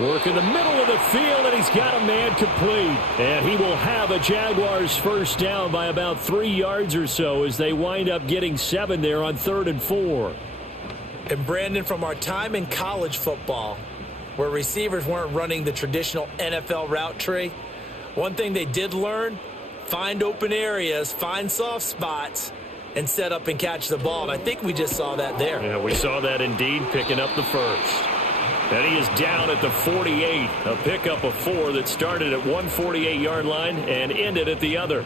Work in the middle of the field, and he's got a man complete. And he will have a Jaguars first down by about 3 yards or so as they wind up getting 7 there on 3rd and 4. And Brandon, from our time in college football, where receivers weren't running the traditional NFL route tree, one thing they did learn, find open areas, find soft spots, and set up and catch the ball. And I think we just saw that there. Yeah, we saw that indeed, picking up the first. And he is down at the 48, a pickup of 4 that started at 148-yard line and ended at the other.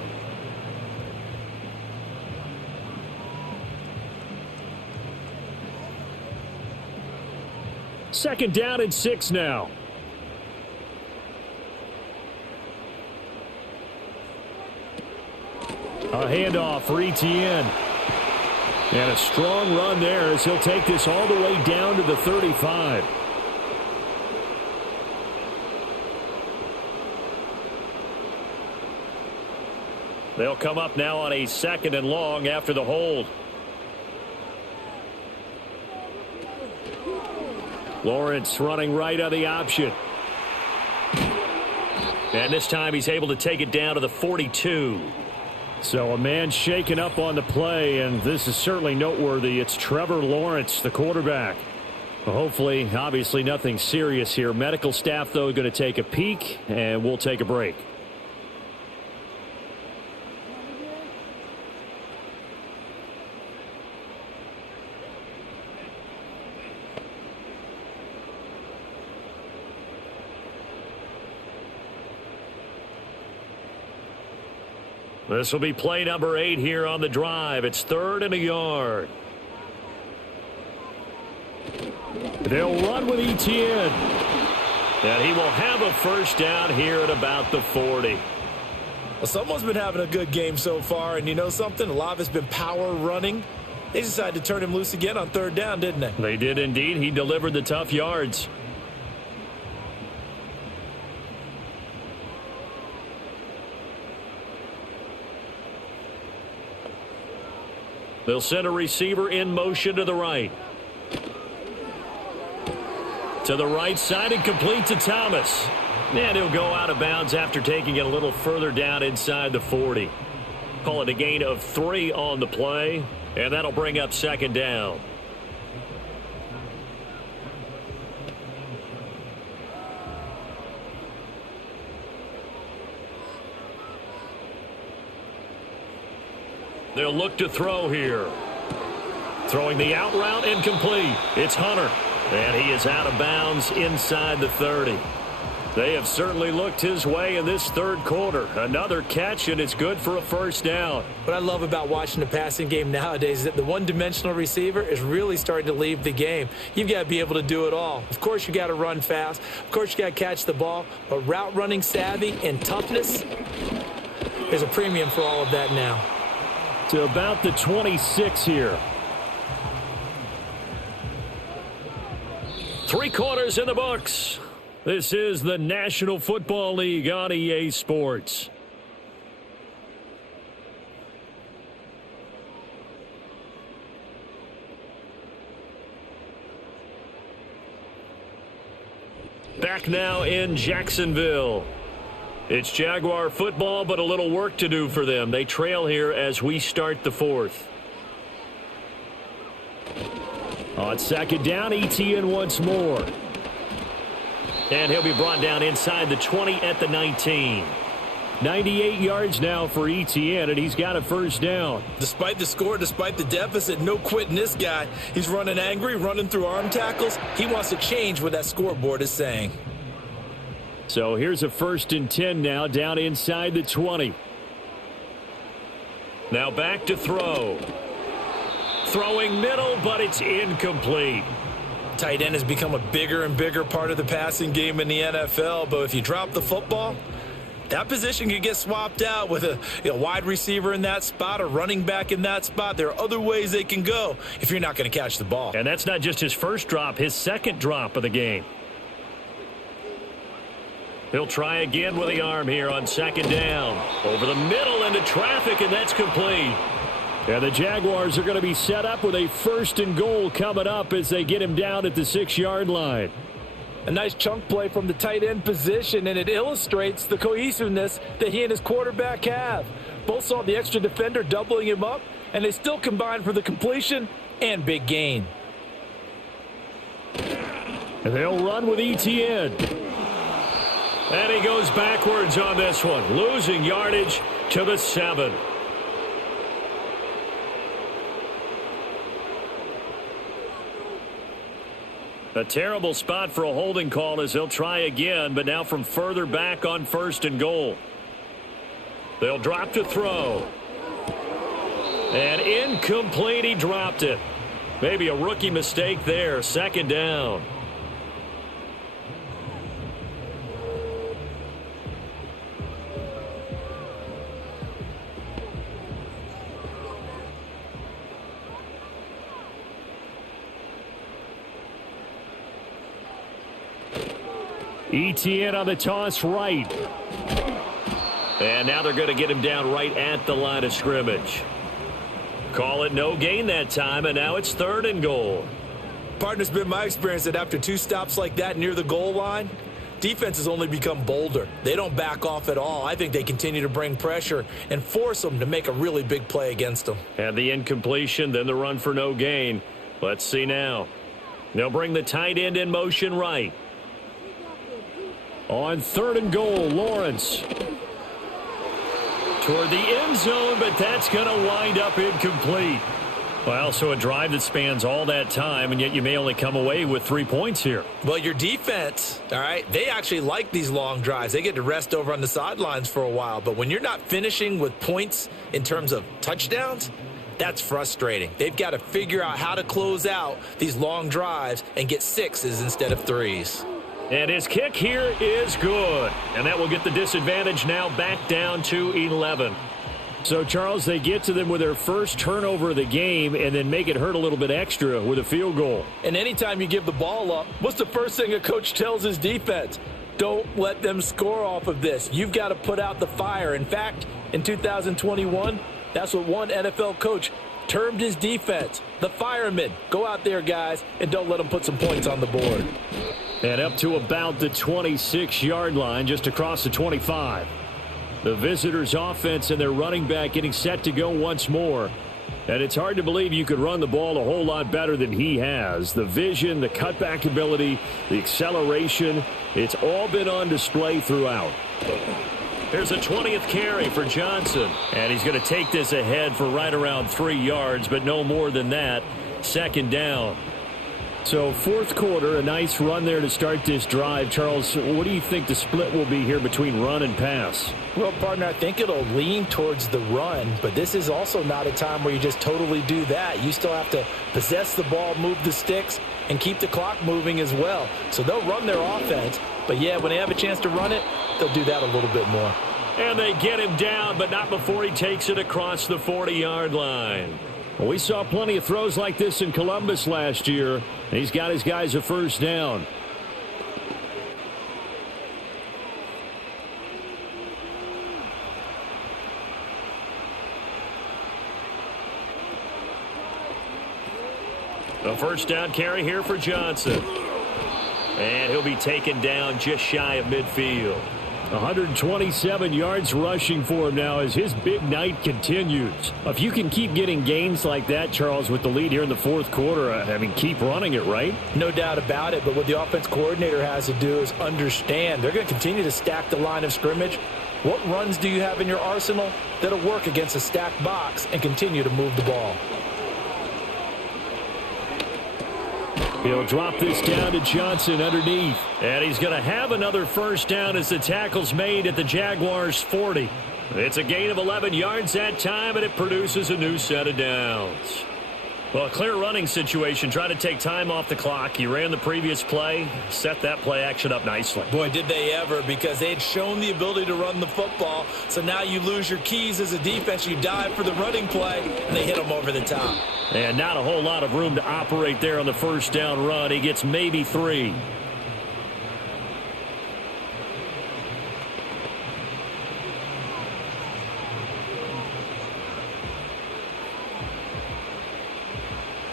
Second down and 6 now. A handoff for Etienne. And a strong run there as he'll take this all the way down to the 35. They'll come up now on a 2nd and long after the hold. Lawrence running right on the option. And this time he's able to take it down to the 42. So a man shaken up on the play, and this is certainly noteworthy. It's Trevor Lawrence, the quarterback. Well, hopefully, obviously nothing serious here. Medical staff, though, going to take a peek, and we'll take a break. This will be play number 8 here on the drive. It's 3rd and a yard. They'll run with Etienne. And he will have a first down here at about the 40. Well, someone's been having a good game so far, and you know something? A lot of it's been power running. They decided to turn him loose again on 3rd down, didn't they? They did indeed. He delivered the tough yards. They'll send a receiver in motion to the right. To the right side and complete to Thomas. And he'll go out of bounds after taking it a little further down inside the 40. Call it a gain of 3 on the play, and that'll bring up 2nd down. They'll look to throw here. Throwing the out route incomplete. It's Hunter. And he is out of bounds inside the 30. They have certainly looked his way in this 3rd quarter. Another catch, and it's good for a first down. What I love about watching the passing game nowadays is that the one-dimensional receiver is really starting to leave the game. You've got to be able to do it all. Of course, you got to run fast. Of course, you got to catch the ball. But route running savvy and toughness, there's a premium for all of that now. To about the 26 here. 3 quarters in the books. This is the National Football League on EA Sports. Back now in Jacksonville. It's Jaguar football, but a little work to do for them. They trail here as we start the 4th. On 2nd down, Etienne once more. And he'll be brought down inside the 20 at the 19. 98 yards now for Etienne, and he's got a first down. Despite the score, despite the deficit, no quitting this guy. He's running angry, running through arm tackles. He wants to change what that scoreboard is saying. So here's a 1st and 10 now, down inside the 20. Now back to throw. Throwing middle, but it's incomplete. Tight end has become a bigger and bigger part of the passing game in the NFL, but if you drop the football, that position could get swapped out with a wide receiver in that spot, a running back in that spot. There are other ways they can go if you're not going to catch the ball. And that's not just his first drop, his 2nd drop of the game. He'll try again with the arm here on 2nd down. Over the middle into traffic, and that's complete. And the Jaguars are going to be set up with a 1st and goal coming up as they get him down at the 6-yard line. A nice chunk play from the tight end position, and it illustrates the cohesiveness that he and his quarterback have. Both saw the extra defender doubling him up, and they still combined for the completion and big gain. And they'll run with ETN. And he goes backwards on this one, losing yardage to the 7. A terrible spot for a holding call as they'll try again, but now from further back on 1st and goal. They'll drop to throw. And incomplete, he dropped it. Maybe a rookie mistake there, 2nd down. ETN on the toss right. And now they're going to get him down right at the line of scrimmage. Call it no gain that time, and now it's 3rd and goal. Partner, it's been my experience that after 2 stops like that near the goal line, defenses only become bolder. They don't back off at all. I think they continue to bring pressure and force them to make a really big play against them. And the incompletion, then the run for no gain. Let's see now. They'll bring the tight end in motion right. On 3rd and goal, Lawrence. Toward the end zone, but that's going to wind up incomplete. Well, so a drive that spans all that time, and yet you may only come away with 3 points here. Well, your defense, all right, they actually like these long drives. They get to rest over on the sidelines for a while. But when you're not finishing with points in terms of touchdowns, that's frustrating. They've got to figure out how to close out these long drives and get 6s instead of 3s. And his kick here is good. And that will get the disadvantage now back down to 11. So, Charles, they get to them with their first turnover of the game and then make it hurt a little bit extra with a field goal. And anytime you give the ball up, what's the first thing a coach tells his defense? Don't let them score off of this. You've got to put out the fire. In fact, in 2021, that's what one NFL coach termed his defense, the firemen. Go out there, guys, and don't let them put some points on the board. And up to about the 26-yard line, just across the 25. The visitors' offense and their running back getting set to go once more. And it's hard to believe you could run the ball a whole lot better than he has. The vision, the cutback ability, the acceleration, it's all been on display throughout. There's a 20th carry for Johnson. And he's going to take this ahead for right around 3 yards, but no more than that. 2nd down. So 4th quarter, a nice run there to start this drive. Charles, what do you think the split will be here between run and pass? Well, partner, I think it'll lean towards the run, but this is also not a time where you just totally do that. You still have to possess the ball, move the sticks, and keep the clock moving as well. So they'll run their offense, but yeah, when they have a chance to run it, they'll do that a little bit more. And they get him down, but not before he takes it across the 40-yard line. Well, we saw plenty of throws like this in Columbus last year, and he's got his guys a 1st down. A 1st down carry here for Johnson. And he'll be taken down just shy of midfield. 127 yards rushing for him now as his big night continues. If you can keep getting gains like that, Charles, with the lead here in the 4th quarter, I mean, keep running it, right? No doubt about it, but what the offense coordinator has to do is understand they're going to continue to stack the line of scrimmage. What runs do you have in your arsenal that'll work against a stacked box and continue to move the ball? He'll drop this down to Johnson underneath. And he's going to have another 1st down as the tackle's made at the Jaguars' 40. It's a gain of 11 yards that time, and it produces a new set of downs. Well, a clear running situation. Try to take time off the clock. He ran the previous play, set that play action up nicely. Boy, did they ever, because they had shown the ability to run the football. So now you lose your keys as a defense. You dive for the running play, and they hit them over the top. And not a whole lot of room to operate there on the 1st down run. He gets maybe 3.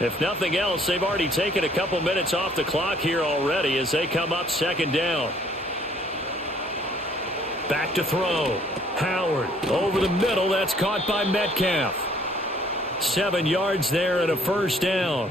If nothing else, they've already taken a couple minutes off the clock here already as they come up second down. Back to throw. Howard over the middle. That's caught by Metcalf. 7 yards there and a first down.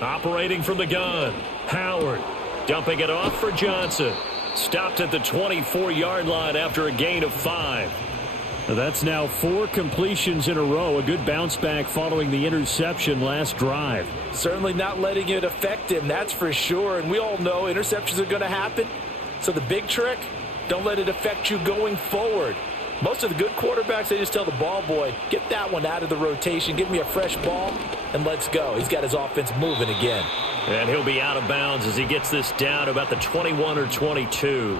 Operating from the gun. Howard dumping it off for Johnson. Stopped at the 24-yard line after a gain of 5. That's now 4 completions in a row. A good bounce back following the interception last drive. Certainly not letting it affect him, that's for sure. And we all know interceptions are going to happen. So the big trick, don't let it affect you going forward. Most of the good quarterbacks, they just tell the ball boy, get that one out of the rotation, give me a fresh ball, and let's go. He's got his offense moving again. And he'll be out of bounds as he gets this down to about the 21 or 22.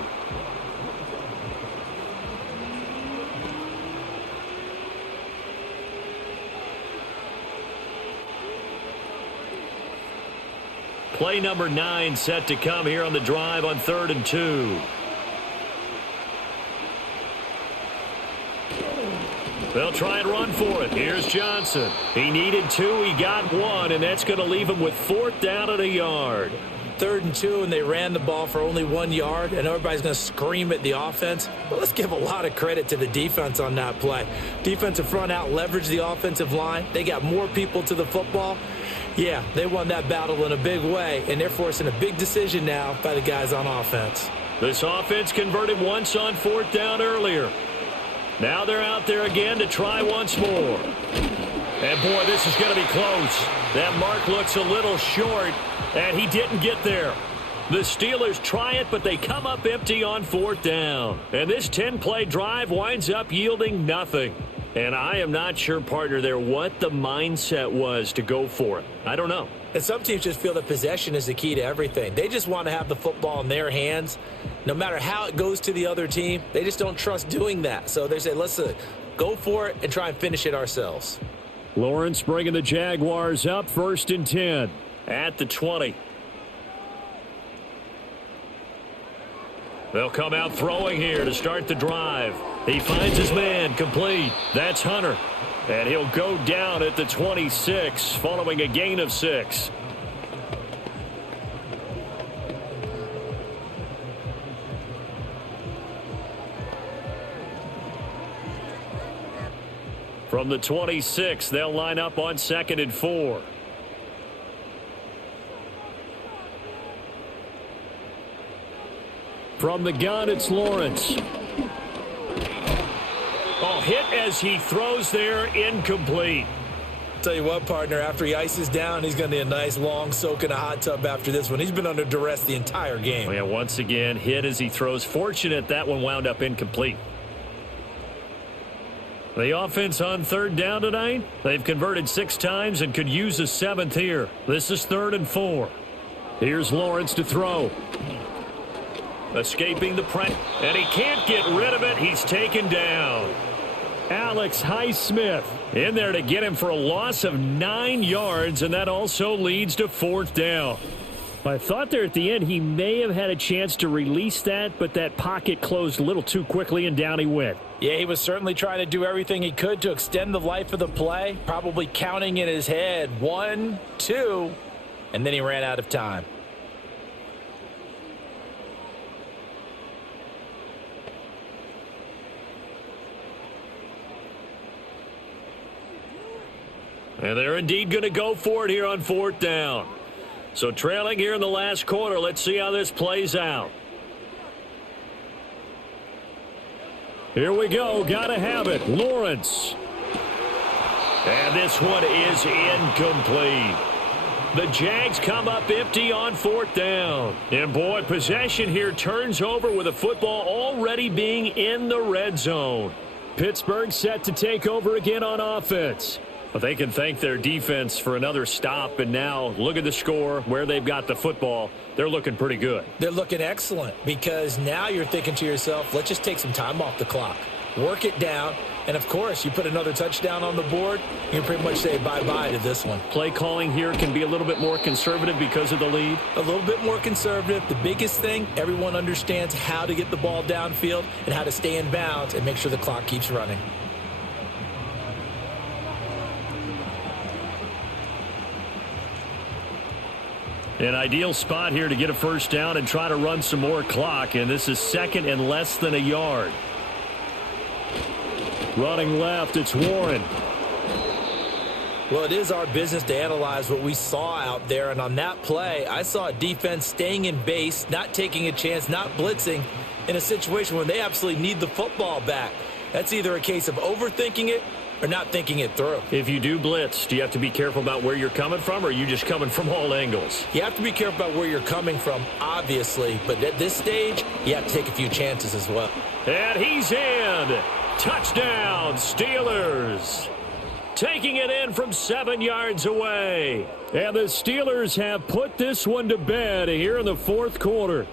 Play number 9 set to come here on the drive on 3rd and 2. They'll try and run for it. Here's Johnson. He needed 2. He got 1, and that's going to leave him with 4th down at a yard. 3rd and 2, and they ran the ball for only 1 yard, and everybody's going to scream at the offense. Well, let's give a lot of credit to the defense on that play. Defensive front out leveraged the offensive line. They got more people to the football. Yeah, they won that battle in a big way, and they're forcing a big decision now by the guys on offense. This offense converted once on 4th down earlier. Now they're out there again to try once more. And, boy, this is going to be close. That mark looks a little short, and he didn't get there. The Steelers try it, but they come up empty on 4th down. And this 10-play drive winds up yielding nothing. And I am not sure, partner, there what the mindset was to go for it. I don't know. And some teams just feel that possession is the key to everything. They just want to have the football in their hands. No matter how it goes to the other team, they just don't trust doing that. So they say, let's go for it and try and finish it ourselves. Lawrence bringing the Jaguars up 1st and 10. At the 20. They'll come out throwing here to start the drive. He finds his man, complete. That's Hunter. And he'll go down at the 26 following a gain of 6. From the 26, they'll line up on 2nd and 4. From the gun, it's Lawrence. Oh, hit as he throws there, incomplete. Tell you what, partner, after he ices down, he's going to need a nice long soak in a hot tub after this one. He's been under duress the entire game. Yeah, once again, hit as he throws. Fortunate that one wound up incomplete. The offense on 3rd down tonight, they've converted 6 times and could use a 7th here. This is 3rd and 4. Here's Lawrence to throw. Escaping the press, and he can't get rid of it. He's taken down. Alex Highsmith in there to get him for a loss of 9 yards, and that also leads to 4th down. I thought there at the end he may have had a chance to release that, but that pocket closed a little too quickly, and down he went. Yeah, he was certainly trying to do everything he could to extend the life of the play, probably counting in his head 1, 2, and then he ran out of time. And they're indeed going to go for it here on 4th down. So trailing here in the last quarter, let's see how this plays out. Here we go. Got to have it. Lawrence. And this one is incomplete. The Jags come up empty on 4th down. And, boy, possession here turns over with the football already being in the red zone. Pittsburgh set to take over again on offense. But they can thank their defense for another stop. And now look at the score, where they've got the football. They're looking pretty good. They're looking excellent because now you're thinking to yourself, let's just take some time off the clock. Work it down. And, of course, you put another touchdown on the board, you can pretty much say bye-bye to this one. Play calling here can be a little bit more conservative because of the lead. A little bit more conservative. The biggest thing, everyone understands how to get the ball downfield and how to stay in bounds and make sure the clock keeps running. An ideal spot here to get a first down and try to run some more clock, and this is second and less than a yard. Running left, it's Warren. Well, it is our business to analyze what we saw out there, and on that play, I saw a defense staying in base, not taking a chance, not blitzing, in a situation where they absolutely need the football back. That's either a case of overthinking it or not thinking it through. If you do blitz, do you have to be careful about where you're coming from, or are you just coming from all angles? You have to be careful about where you're coming from, obviously, but at this stage, you have to take a few chances as well. And he's in. Touchdown, Steelers. Taking it in from 7 yards away. And the Steelers have put this one to bed here in the fourth quarter.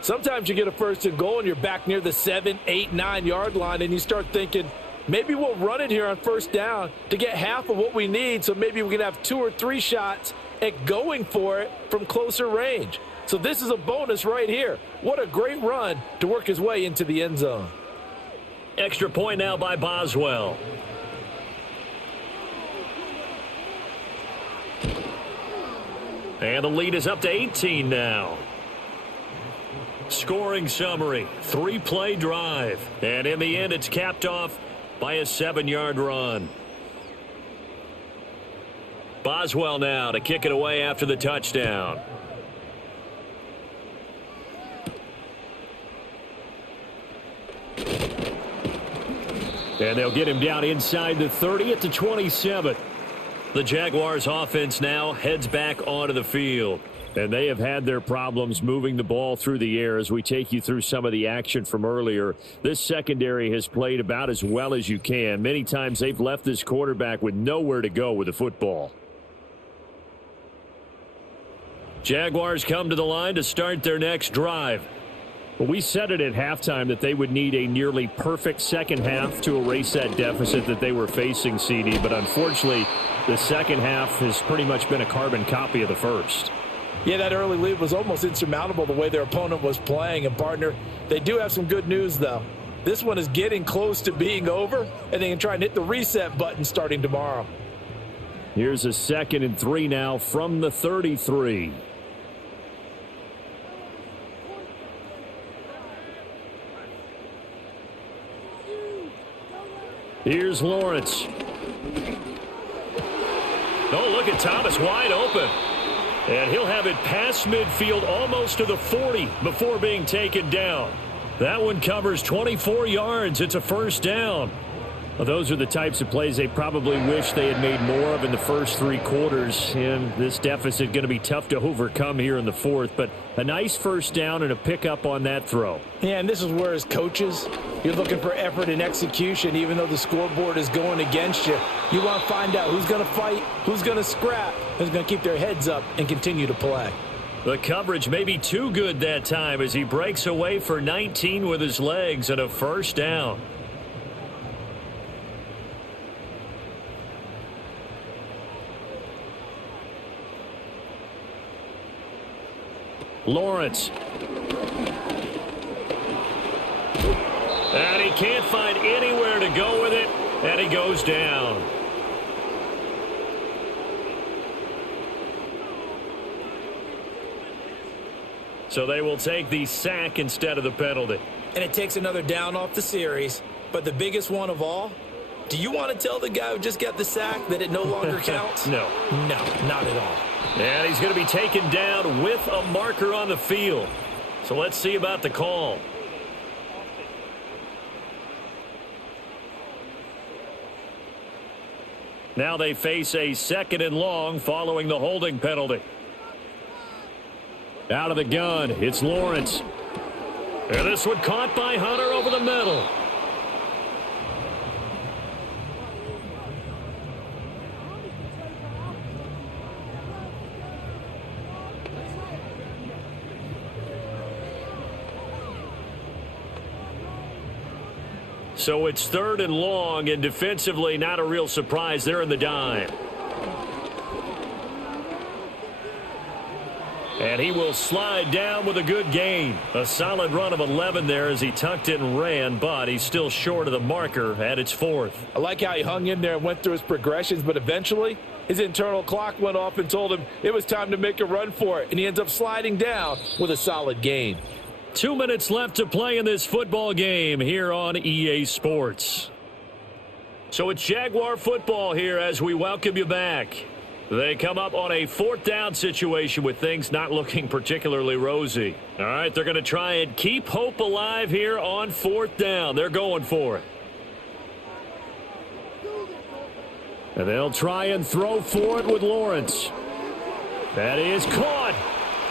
Sometimes you get a first and goal and you're back near the 7, 8, 9 yard line and you start thinking, maybe we'll run it here on first down to get half of what we need, so maybe we can have 2 or 3 shots at going for it from closer range. So this is a bonus right here. What a great run to work his way into the end zone. Extra point now by Boswell. And the lead is up to 18 now. Scoring summary, 3-play drive. And in the end, it's capped off by a 7-yard run. Boswell now to kick it away after the touchdown. And they'll get him down inside the 30 at the 27. The Jaguars offense now heads back onto the field. And they have had their problems moving the ball through the air as we take you through some of the action from earlier. This secondary has played about as well as you can. Many times they've left this quarterback with nowhere to go with the football. Jaguars come to the line to start their next drive. Well, we said it at halftime that they would need a nearly perfect second half to erase that deficit that they were facing, CD. But unfortunately, the second half has pretty much been a carbon copy of the first. Yeah, that early lead was almost insurmountable the way their opponent was playing. And, partner, they do have some good news, though. This one is getting close to being over, and they can try and hit the reset button starting tomorrow. Here's a 2nd and 3 now from the 33. Here's Lawrence. Oh, look at Thomas wide open. And he'll have it past midfield almost to the 40 before being taken down. That one covers 24 yards. It's a first down. Well, those are the types of plays they probably wish they had made more of in the first 3 quarters. And this deficit going to be tough to overcome here in the fourth. But a nice first down and a pickup on that throw. Yeah, and this is where, as coaches, you're looking for effort and execution. Even though the scoreboard is going against you, you want to find out who's going to fight, who's going to scrap, who's going to keep their heads up and continue to play. The coverage may be too good that time as he breaks away for 19 with his legs and a first down. Lawrence. And he can't find anywhere to go with it, and he goes down. So they will take the sack instead of the penalty. And it takes another down off the series. But the biggest one of all, do you want to tell the guy who just got the sack that it no longer counts? No. No, not at all. And he's going to be taken down with a marker on the field. So let's see about the call. Now they face a 2nd and long following the holding penalty. Out of the gun, it's Lawrence. And this one caught by Hunter over the middle. So it's 3rd and long, and defensively not a real surprise. They're in the dime. And he will slide down with a good gain. A solid run of 11 there as he tucked it and ran, but he's still short of the marker at its 4th. I like how he hung in there and went through his progressions, but eventually his internal clock went off and told him it was time to make a run for it, and he ends up sliding down with a solid gain. 2 minutes left to play in this football game here on EA Sports. So it's Jaguar football here as we welcome you back. They come up on a 4th down situation with things not looking particularly rosy. All right, they're going to try and keep hope alive here on 4th down. They're going for it. And they'll try and throw for it with Lawrence. That is caught.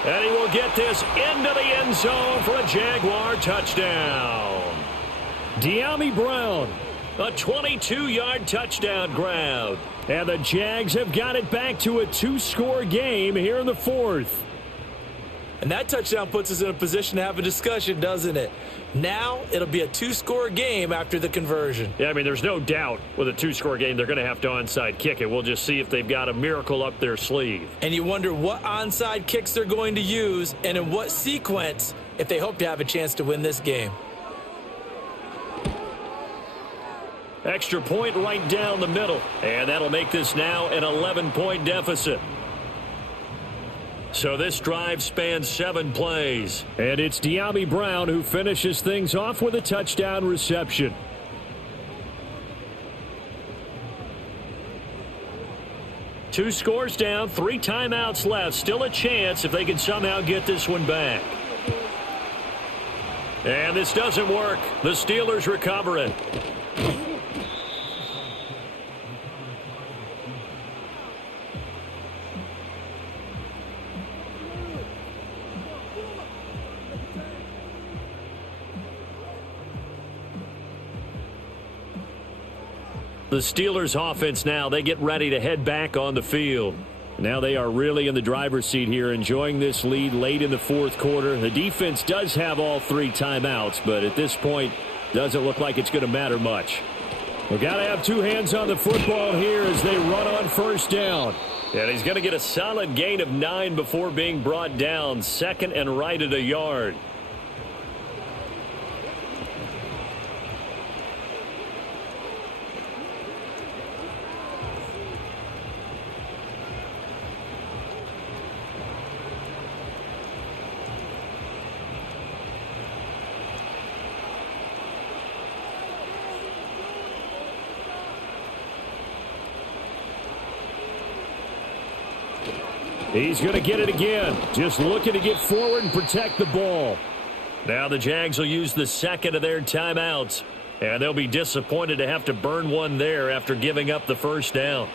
And he will get this into the end zone for a Jaguar touchdown. De'Ami Brown. A 22-yard touchdown grab. And the Jags have got it back to a 2-score game here in the 4th. And that touchdown puts us in a position to have a discussion, doesn't it? Now it'll be a 2-score game after the conversion. Yeah, I mean, there's no doubt with a 2-score game they're going to have to onside kick it. We'll just see if they've got a miracle up their sleeve. And you wonder what onside kicks they're going to use and in what sequence if they hope to have a chance to win this game. Extra point right down the middle. And that'll make this now an 11-point deficit. So this drive spans 7 plays. And it's De'Ami Brown who finishes things off with a touchdown reception. Two scores down, 3 timeouts left. Still a chance if they can somehow get this one back. And this doesn't work. The Steelers recover it. The Steelers offense now, they get ready to head back on the field. Now they are really in the driver's seat here, enjoying this lead late in the 4th quarter. The defense does have all 3 timeouts, but at this point, doesn't look like it's going to matter much. We've got to have 2 hands on the football here as they run on 1st down. And he's going to get a solid gain of 9 before being brought down. 2nd and right at a yard. He's going to get it again. Just looking to get forward and protect the ball. Now the Jags will use the 2nd of their timeouts. And they'll be disappointed to have to burn one there after giving up the 1st down.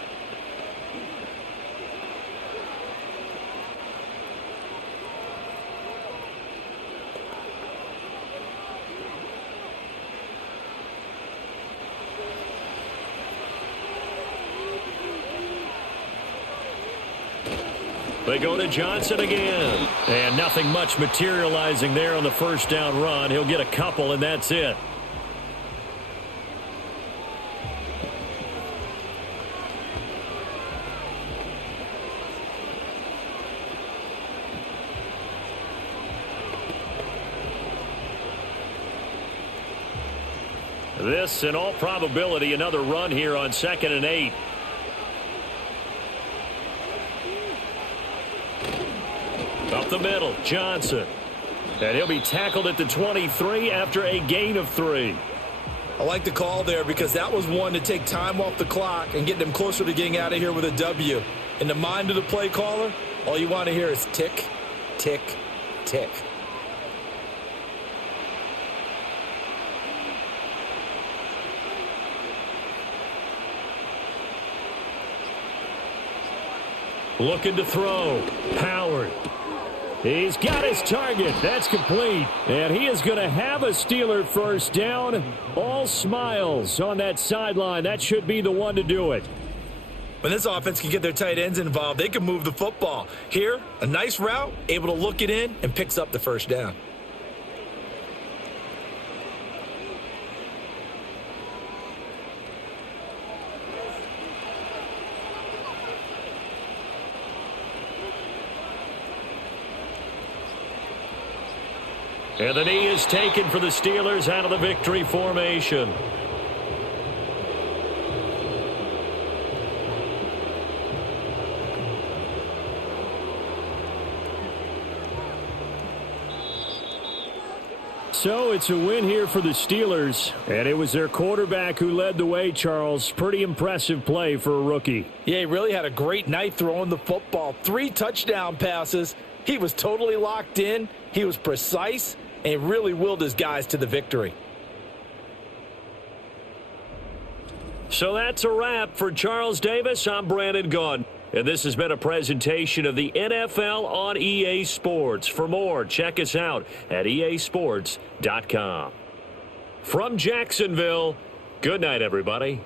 They go to Johnson again. And nothing much materializing there on the 1st down run. He'll get a couple, and that's it. This, in all probability, another run here on 2nd and 8. Up the middle, Johnson. And he'll be tackled at the 23 after a gain of 3. I like the call there because that was one to take time off the clock and get them closer to getting out of here with a W. In the mind of the play caller, all you want to hear is tick, tick, tick. Looking to throw. Howard. He's got his target. That's complete. And he is going to have a Steeler 1st down. All smiles on that sideline. That should be the one to do it. When this offense can get their tight ends involved, they can move the football. Here, a nice route, able to look it in, and picks up the 1st down. And the knee is taken for the Steelers out of the victory formation. So it's a win here for the Steelers, and it was their quarterback who led the way, Charles. Pretty impressive play for a rookie. Yeah, he really had a great night throwing the football. 3 touchdown passes. He was totally locked in. He was precise and really willed his guys to the victory. So that's a wrap for Charles Davis. I'm Brandon Gaudin. And this has been a presentation of the NFL on EA Sports. For more, check us out at easports.com. From Jacksonville, good night, everybody.